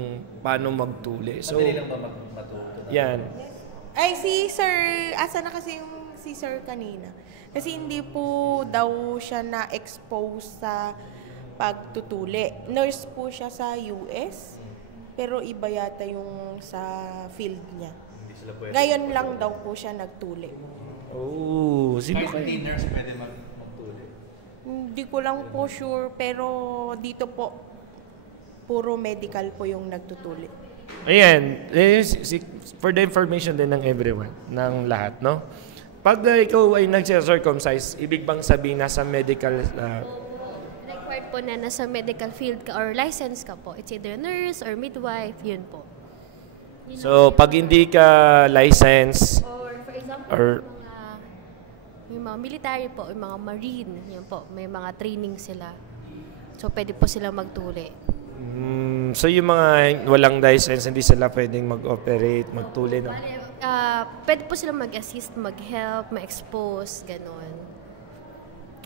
paano magtuli. So, madali lang ba maturo? Yan. Ay, si Sir, asa na kasi yung si Sir kanina. Kasi hindi po daw siya na-expose sa pagtutuli. Nurse po siya sa US, pero iba yata yung sa field niya. Ngayon lang daw po siya nagtuli. Oh, sino kayo? Hindi nurse pwede magtuli? Hindi ko lang po sure, pero dito po, puro medical po yung nagtutuli. Ayan, for the information din ng everyone, ng lahat, no? Pag ikaw ay nag-circumcise, ibig bang sabihin nasa medical... Required po na nasa medical field ka or license ka po. It's either nurse or midwife, yun po. So, pag hindi ka license... Or for example, or, yung mga military po, yung mga marine, yun po, may mga training sila. So, pwede po sila magtuli. So, yung mga walang license, hindi sila pwedeng mag-operate, magtuli, no? pwede po sila mag-assist, mag-help, ma-expose, ganun.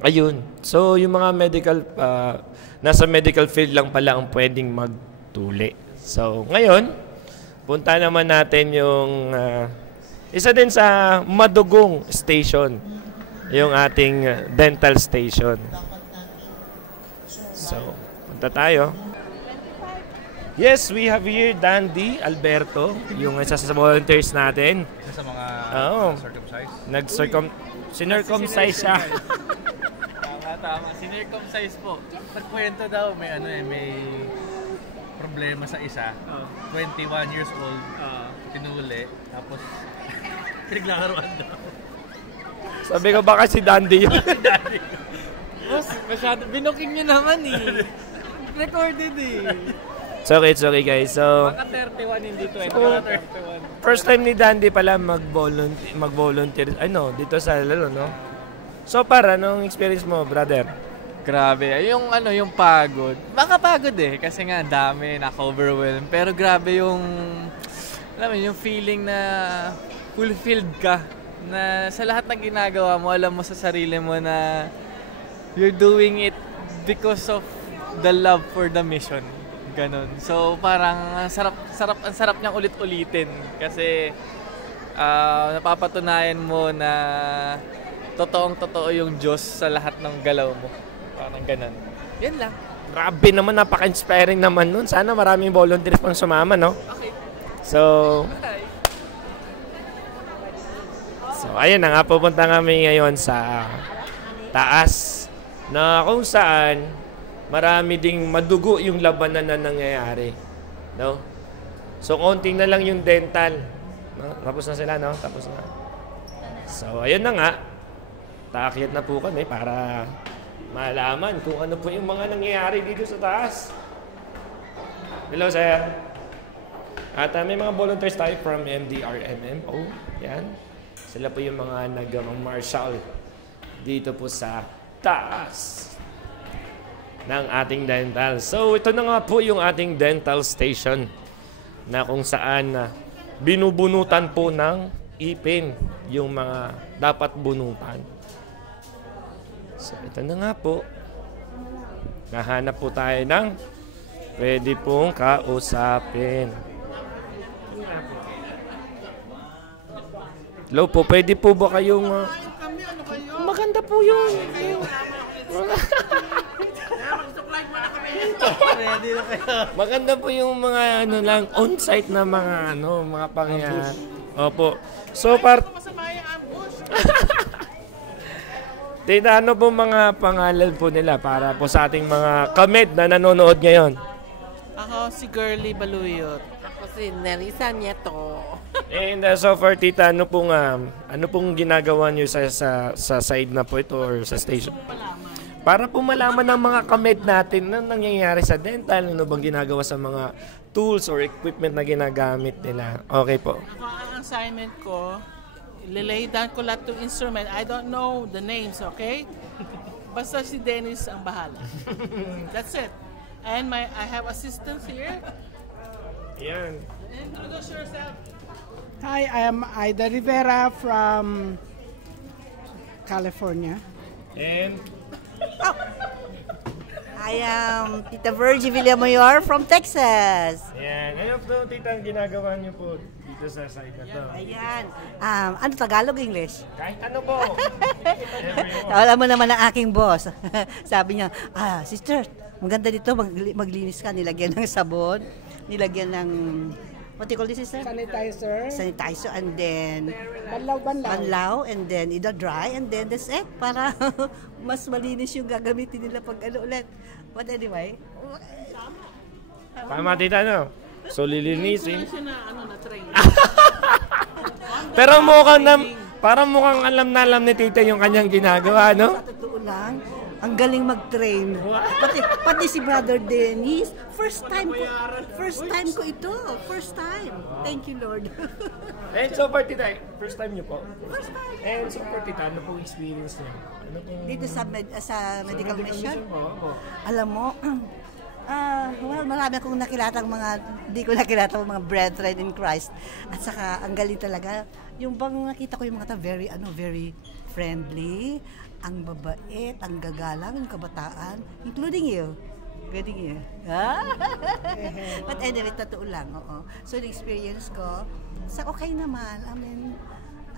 Ayun. So, yung mga nasa medical field lang pala ang pwedeng magtuli. So, ngayon, punta naman natin yung isa din sa madugong station, yung ating dental station. So, punta tayo. Yes, we have here Dandy Alberto, yung isa sa volunteers natin. Isa sa mga circumcised? Sinircumcise siya. Tama. Sinircumcise po. Nagkwento daw, may problema sa isa. 21 years old, tinuli. Tapos, pinaglalaroan daw. Sabi ko baka si Dandy yun. Boss, masyado, binoking nyo naman eh. Recorded eh. It's okay guys. So, baka 31 hindi 20, so, 31. First time ni Dandy pala mag-volunteer dito sa lalo, no? So, anong experience mo, brother? Grabe. Yung pagod. Baka pagod eh. Kasi nga, dami, naka-overwhelm. Pero grabe yung feeling na fulfilled ka. Na sa lahat ng ginagawa mo, alam mo sa sarili mo na you're doing it because of the love for the mission. Ganon. So, parang ang sarap niyang ulit-ulitin. Kasi, napapatunayan mo na totoong-totoo yung Diyos sa lahat ng galaw mo. Parang ganun. Yan lang. Grabe naman, napaka-inspiring naman nun. Sana maraming volunteers pang sumama, no? Okay. So, ayun na nga, pupunta kami ngayon sa taas na kung saan marami ding madugo yung labanan na nangyayari. No? So, konting na lang yung dental. No? Tapos na sila, no? Tapos na. So, ayun na nga. Taakyat na po kami para malaman kung ano po yung mga nangyayari dito sa taas. Hello, sir. At may mga volunteers tayo from MDRMMO. Yan. Sila po yung mga nag-marshal dito po sa taas ng ating dental. So, ito na nga po yung ating dental station na kung saan binubunutan po ng ipin yung mga dapat bunutan. So, ito na nga po. Nahanap po tayo ng pwede pong kausapin. Hello po, pwede po ba kayong... maganda po yun. Maganda po yung mga on-site na mga mga pangyayari. Opo. So, Tita, ano po mga pangalan po nila para po sa ating mga kamed na nanonood ngayon? Ako si Girly Baluyot. Ako si Nelisa Nieto. And so far, Tita, ano pong ginagawa niyo sa side na po ito or sa station? Para po malaman ng mga kamed natin na nangyayari sa dental, ano bang ginagawa sa mga tools or equipment na ginagamit nila. Okay po. Ako, ang assignment ko, lilay down ko lahat ng instrument. I don't know the names, okay? Basta si Dennis ang bahala. That's it. And I have assistants here. Yan. Introduce yourself. Hi, I am Aida Rivera from California. And I am Tita Virgie Villamayor from Texas. Yan. Ano po, Tita, ang ginagawa niyo po dito sa side na to? Ayan. Ano, Tagalog, English? Kahit ano po. Alam mo naman ang aking boss. Sabi niya, sister, maganda dito, maglinis ka. Nilagyan ng sabon, nilagyan ng, what do you call this, sister? Sanitizer, and then banlaw, and then ida-dry, and then that's it. Para mas malinis yung gagamitin nila pag ulit. But anyway. Tama, Tita, no? So, lilinisin. Na-train. Pero parang mukhang alam ni Tita yung kanyang ginagawa, no? Sa totoo lang, ang galing mag-train. Pati si Brother Dennis, first time ko ito. First time. Thank you, Lord. And so far, Tita, first time niyo po? First time. And so far, Tita, ano pong experience niyo? Dito sa medical mission? Alam mo, Well, marami akong nakilatang di ko nakilatang mga brethren in Christ. At saka, ang galing talaga. Yung bang nakita ko yung mga very friendly, ang babait, ang gagalang, yung kabataan, including you. But anyway, totoo lang, oo. So, the experience ko, okay naman. I mean,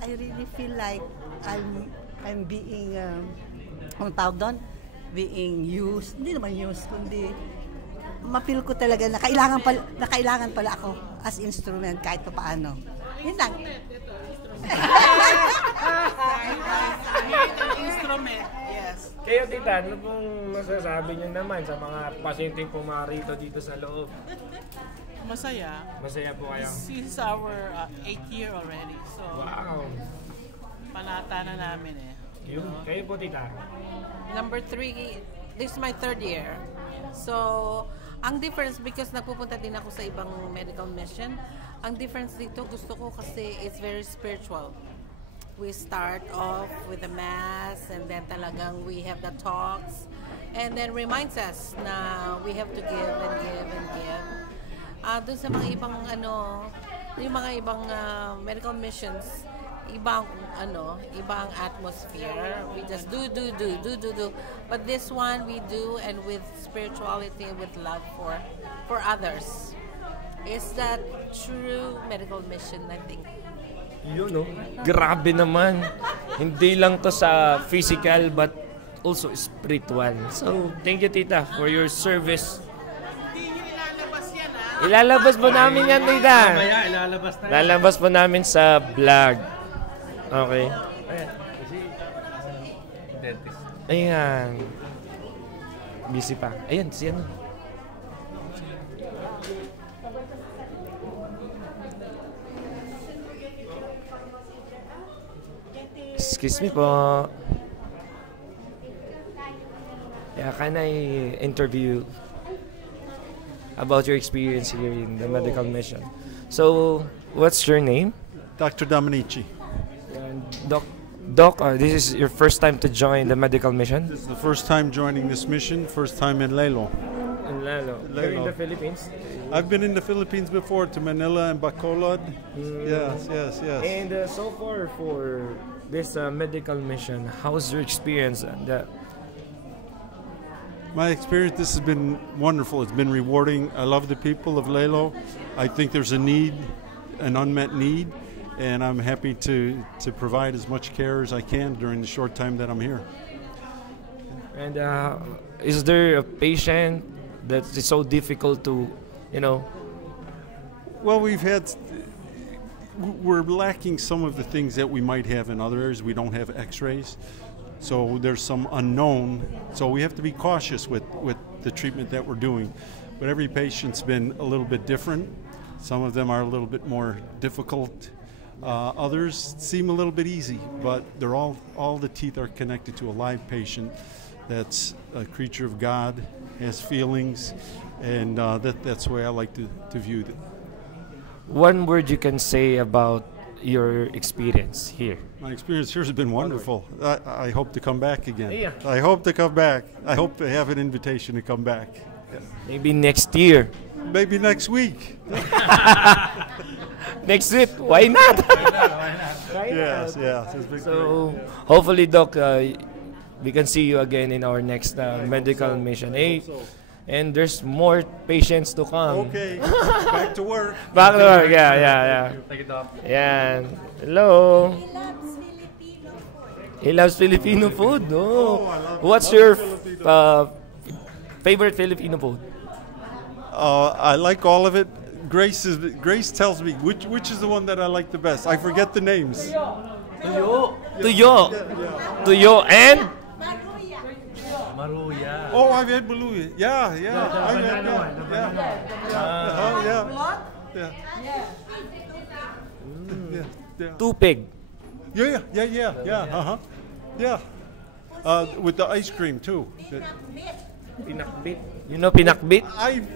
I really feel like I'm being, ang tawag doon? Being used. Hindi naman used, kundi mapil ko talaga na kailangan pala ako as instrument kahit pa paano. Yun lang. Instrument, yes. Kayo, tita, ano pong masasabi niyo naman sa mga pasyenteng pumarito dito sa loob? Masaya. Masaya po kayo? This is our 8th year already. So, wow. Panata na namin eh. Kayo po, tita? Number 3, this is my 3rd year. So, ang difference, because nagpupunta din ako sa ibang medical mission, ang difference dito, gusto ko kasi it's very spiritual. We start off with the mass, and then talagang we have the talks, and then reminds us na we have to give and give and give. Doon sa mga ibang yung mga ibang medical missions, ibang atmosphere. We just do. But this one we do, and with spirituality, with love for others. Is that true medical mission, I think? Yun, no? Grabe naman. Hindi lang to sa physical, but also spiritual. So, thank you, tita, for your service. Ilalabas po namin yan, tita. Ilalabas po namin sa vlog. Okay. Ayan. Busy pa. Ayan, siya na. Excuse me po. Yeah, can I interview about your experience here in the medical mission? So, what's your name? Dr. Dominici. Doc, this is your first time to join the medical mission? This is the first time joining this mission, first time in Lelo. In Lelo. Here in the Philippines? I've been in the Philippines before, to Manila and Bacolod. Yes. And so far for this medical mission, how's your experience? My experience, this has been wonderful. It's been rewarding. I love the people of Lelo. I think there's a need, an unmet need, and I'm happy to provide as much care as I can during the short time that I'm here. And is there a patient that is so difficult to, Well, we're lacking some of the things that we might have in other areas. We don't have x-rays, so there's some unknown. So we have to be cautious with the treatment that we're doing. But every patient's been a little bit different. Some of them are a little bit more difficult. Others seem a little bit easy, but they're all the teeth are connected to a live patient that's a creature of God, has feelings, and that's the way I like to view it. One word you can say about your experience here? My experience here has been wonderful. I hope to come back again. Yeah. I hope to come back. I hope to have an invitation to come back. Yeah. Maybe next year. Maybe next week. Next week, why not? Yes. So, hopefully, Doc, we can see you again in our next medical mission. And there's more patients to come. Okay, back to work. Back to work, yeah. Take it off. Yeah. Hello. He loves Filipino food. Oh, I love What's your favorite Filipino food? I like all of it. Grace tells me which is the one that I like the best. I forget the names. Tuyo and Maruya. Oh, I've had Maruya. Yeah. Tupig. Yeah. With the ice cream too. Pinakbit. You know pinakbit?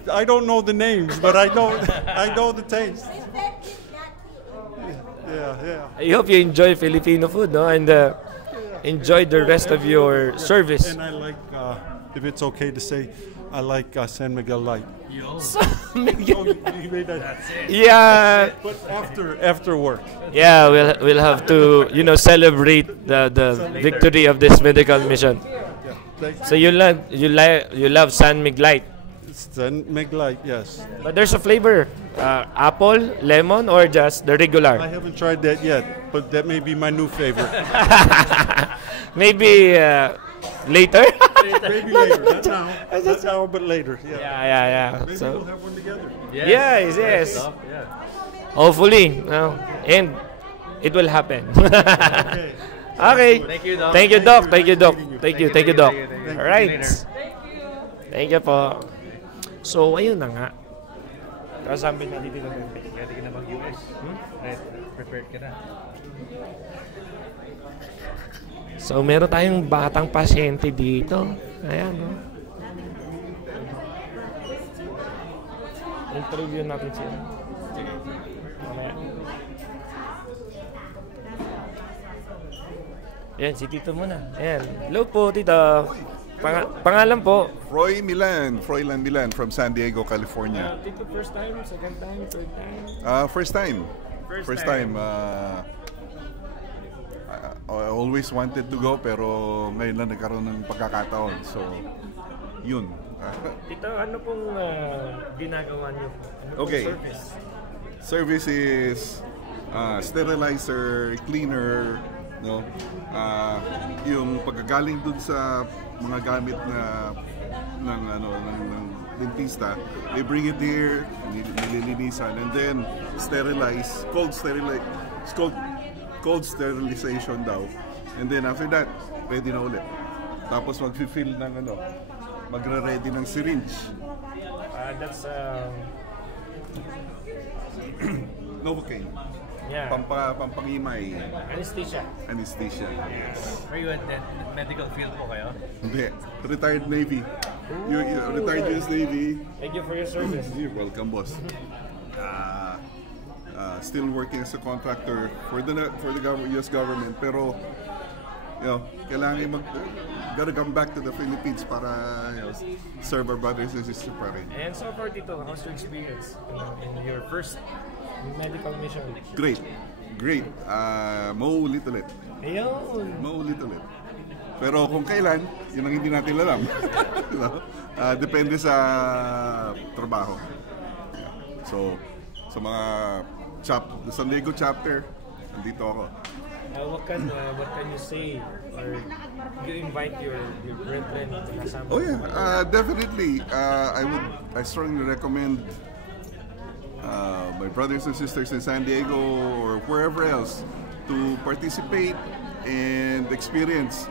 I don't know the names, but I know the taste. Yeah. I hope you enjoy Filipino food, no? And enjoy the rest of your service. And I like, if it's okay to say, I like San Miguel Light. Yeah. But after work. Yeah, we'll have to celebrate the victory of this medical mission. So you love San Miguel Light. San Miguel Light, yes. But there's a flavor, apple, lemon, or just the regular. I haven't tried that yet, but that may be my new favorite. Maybe later. Maybe later, not now. Not now, but later. Yeah. Maybe So we'll have one together. yes. Hopefully, and it will happen. Okay. Thank you, Doc. Thank you, Doc. Thank you, Doc. All right. Thank you po. So, ayun na nga. Kasabi na dito na Ready ka na mag-US? Prepared ka na? So, meron tayong batang pasyente dito. Ayan, no? Interview natin siya. Mamaya. Ayan, si Tito muna. Ayan. Hello po, Tito. Pangalan po? Froilan Milan from San Diego, California. Tito, first time, second time, third time? First time. First time. I always wanted to go pero ngayon lang nagkaroon ng pagkakataon. So, yun. Tito, ano pong ginagawa niyo? Ano Okay. pong service? Service is sterilizer, cleaner, no? Yung pagkagaling dun sa mga gamit na ng dentista, they bring it here, nililinisan, and then sterilize, cold sterilization daw, and then after that, ready na ulit. Tapos mag-fill ng magre-ready ng syringe. That's Novocaine. Yeah. Pampangimay. Anesthesia. Are you at that medical field po kayo? Hindi. Retired Navy. You retired US Navy. Thank you for your service. You're welcome, boss. Still working as a contractor for the US government, pero kailangan gotta come back to the Philippines para serve our brothers and sisters pa rin. And so far, Tito, how's your experience in your first medical mission? Great. Mauulit ulit. Ayun. Mauulit ulit. Pero kung kailan, yun ang hindi natin alam. Depende sa trabaho. So, sa mga San Diego chapter, nandito ako. What can you say, or you invite your brethren to kasama? Oh yeah, definitely. I strongly recommend my brothers and sisters in San Diego or wherever else to participate and experience.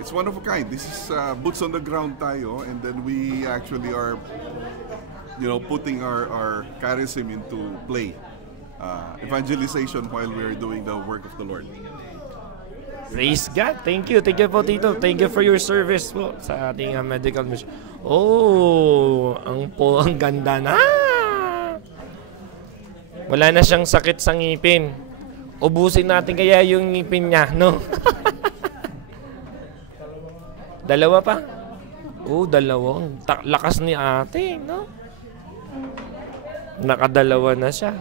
It's one of a kind. This is boots on the ground tayo, and then we actually are, putting our charism into play. Evangelization while we're doing the work of the Lord. Praise God. Thank you po, Tito. Thank you for your service po sa ating medical mission. Oh, ang ganda na. Wala na siyang sakit sa ngipin. Ubusin natin kaya yung ngipin niya, no? Dalawa pa? Dalawang. Lakas ni ate, no? Nakadalawa na siya.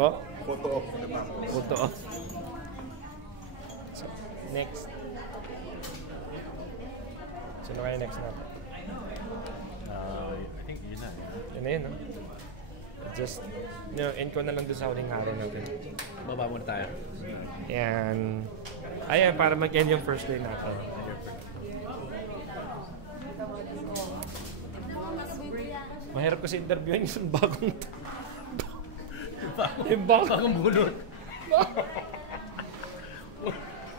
Photo off. So, next. Sino kaya next natin? I think yun na. Yun na yun, no? Just, end ko na lang doon sa huling araw natin. Baba muna tayo. Yan. Ayan, para mag-end yung first day natin. Mahirap kasi interviewin yung bagong bagong bunot.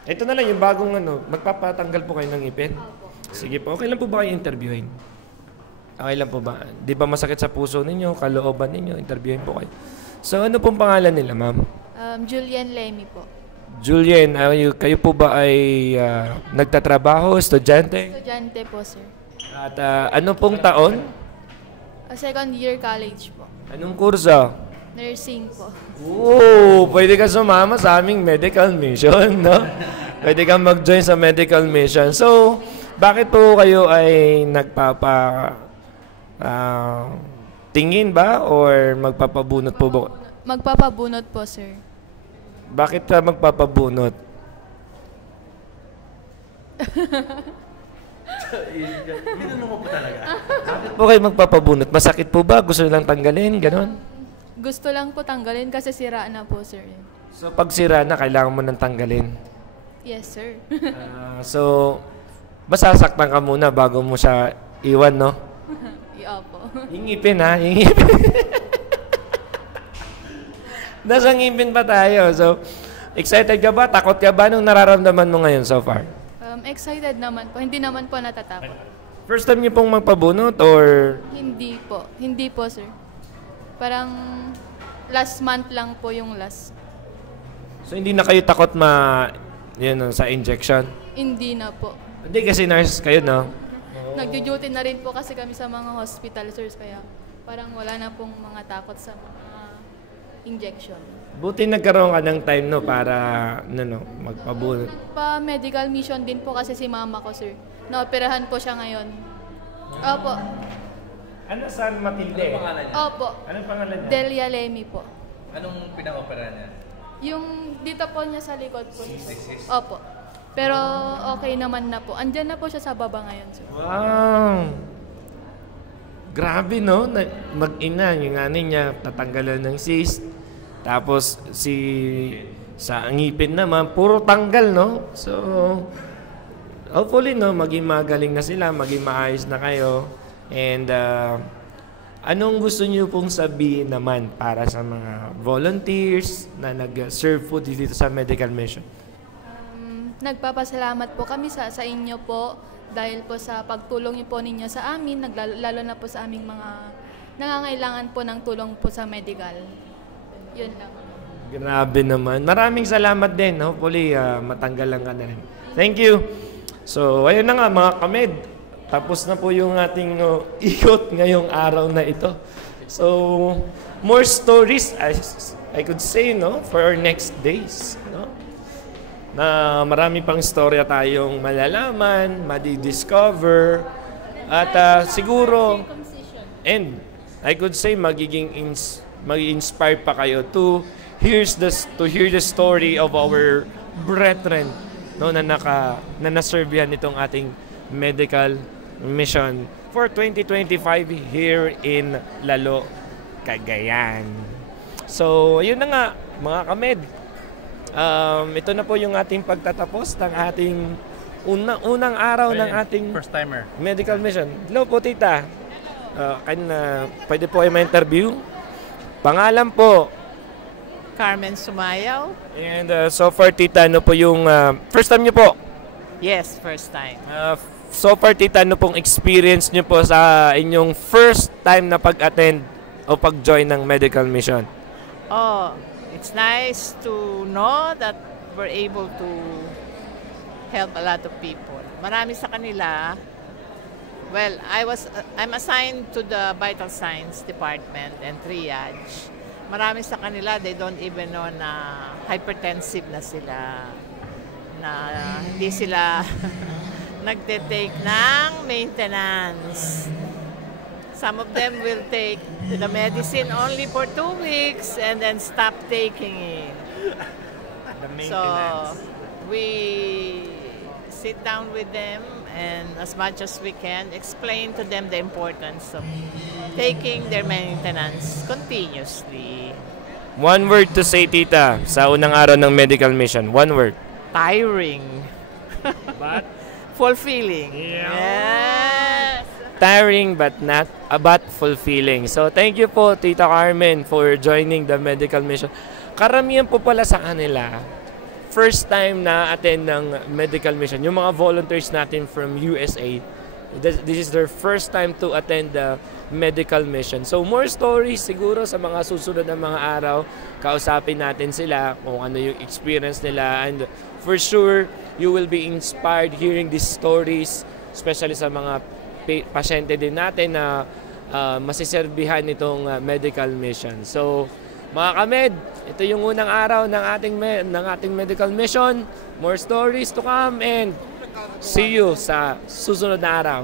Ito na lang yung bagong magpapatanggal po kayo ng ipin. Sige po, okay lang po ba kayo interviewin? Okay lang po ba? Di ba masakit sa puso ninyo, kalooban ninyo, interviewin po kayo. So ano pong pangalan nila, ma'am? Julian Lemmy po. Julian, kayo po ba ay nagtatrabaho, estudyante? Estudyante po, sir. At ano pong taon? Second year college po. Anong kurso? Nursing po. Pwede ka sumama sa aming medical mission, no? Pwede kang mag-join sa medical mission. So, Bakit po kayo ay tingin ba or magpapabunot po ba? Magpapabunot po, sir. Bakit ka magpapabunot? Minunong mo po talaga. Bakit po kayo magpapabunot? Masakit po ba? Gusto lang tanggalin? Ganon? Gusto lang po tanggalin kasi sira na po, sir. So pag sira na, kailangan mo nang tanggalin? Yes, sir. So, masasaktan ka muna bago mo siya iwan, no? Opo. Yung ngipin, ha? Yung ngipin. Nasa ngipin pa tayo. So, excited ka ba? Takot ka ba? Anong nararamdaman mo ngayon so far? Excited naman po. Hindi naman po natatakot. First time niyo pong magpabunot or? Hindi po. Hindi po, sir. Parang last month lang po yung last. So, hindi na kayo takot sa injection? Hindi na po. Hindi kasi nurse kayo, no? Nagjo-duty na rin po kasi kami sa mga hospital, sirs. Kaya parang wala na pong mga takot sa mga injection. Buti nagkaroon ka ng time, no, para magpabunot. Pa-medical mission din po kasi si mama ko, sir. Naoperahan po siya ngayon. Opo. Ano, San Matilde? Anong pangalan niya? Opo. Anong pangalan niya? Delia Lemi po. Anong pinang-opera niya? Yung dito po niya sa likod po. Cyst. Opo. Pero okay naman na po. Andyan na po siya sa baba ngayon, sir. Wow! Grabe, no? Mag-ina, yung nanay niya, tatanggalan ng cyst. Tapos, sa ngipin naman, puro tanggal, no? So, hopefully, no, maging magaling na sila, maging maayos na kayo. And, anong gusto niyo pong sabihin naman para sa mga volunteers na nag-serve po dito sa medical mission? Nagpapasalamat po kami sa inyo po dahil po sa pagtulong niyo po ninyo sa amin, lalo na po sa aming mga nangangailangan po ng tulong po sa medical. Yun lang. Grabe naman. Maraming salamat din. Hopefully, matanggalan ka na rin. Thank you. So, ayun na nga mga kamed. Tapos na po yung ating ikot ngayong araw na ito. So, more stories, I could say, no, for our next days, no? Na marami pang istorya tayong malalaman, madidiscover, at siguro, and I could say mag-inspire pa kayo to hear the story of our brethren, no, na na-serve yan itong ating medical mission for 2025 here in Lalo, Cagayan. So, ayun na nga, mga kamed. Ito na po yung ating pagtatapos ng ating unang araw ng ating first-timer medical mission. Hello po, tita. Pwede po kayo ma-interview? Pangalan po? Carmen Sumayaw. And so far, tita, ano po yung first time nyo po? Yes, first time. So far, tita, ano pong experience nyo po sa inyong first time na pag-attend o pag-join ng medical mission? Oh, it's nice to know that we're able to help a lot of people. Marami sa kanila, well, I'm assigned to the vital signs department and triage. Marami sa kanila, they don't even know na hypertensive na sila, na hindi sila nagte-take ng maintenance. Some of them will take the medicine only for 2 weeks and then stop taking it. The maintenance. So, we sit down with them and as much as we can, explain to them the importance of taking their maintenance continuously. One word to say, tita, sa unang araw ng medical mission. One word. Tiring. But? Fulfilling. Yes. Tiring but fulfilling. So thank you po, Tita Carmen, for joining the medical mission. Karamihan po pala sa kanila, first time na attend ng medical mission. Yung mga volunteers natin from USA, this is their first time to attend the medical mission. So more stories siguro sa mga susunod na mga araw. Kausapin natin sila kung ano yung experience nila. And for sure, you will be inspired hearing these stories, especially sa mga pasyente din natin na masiserbihan itong medical mission. So, mga kamed, ito yung unang araw ng ating medical mission. More stories to come and See you sa susunod na araw.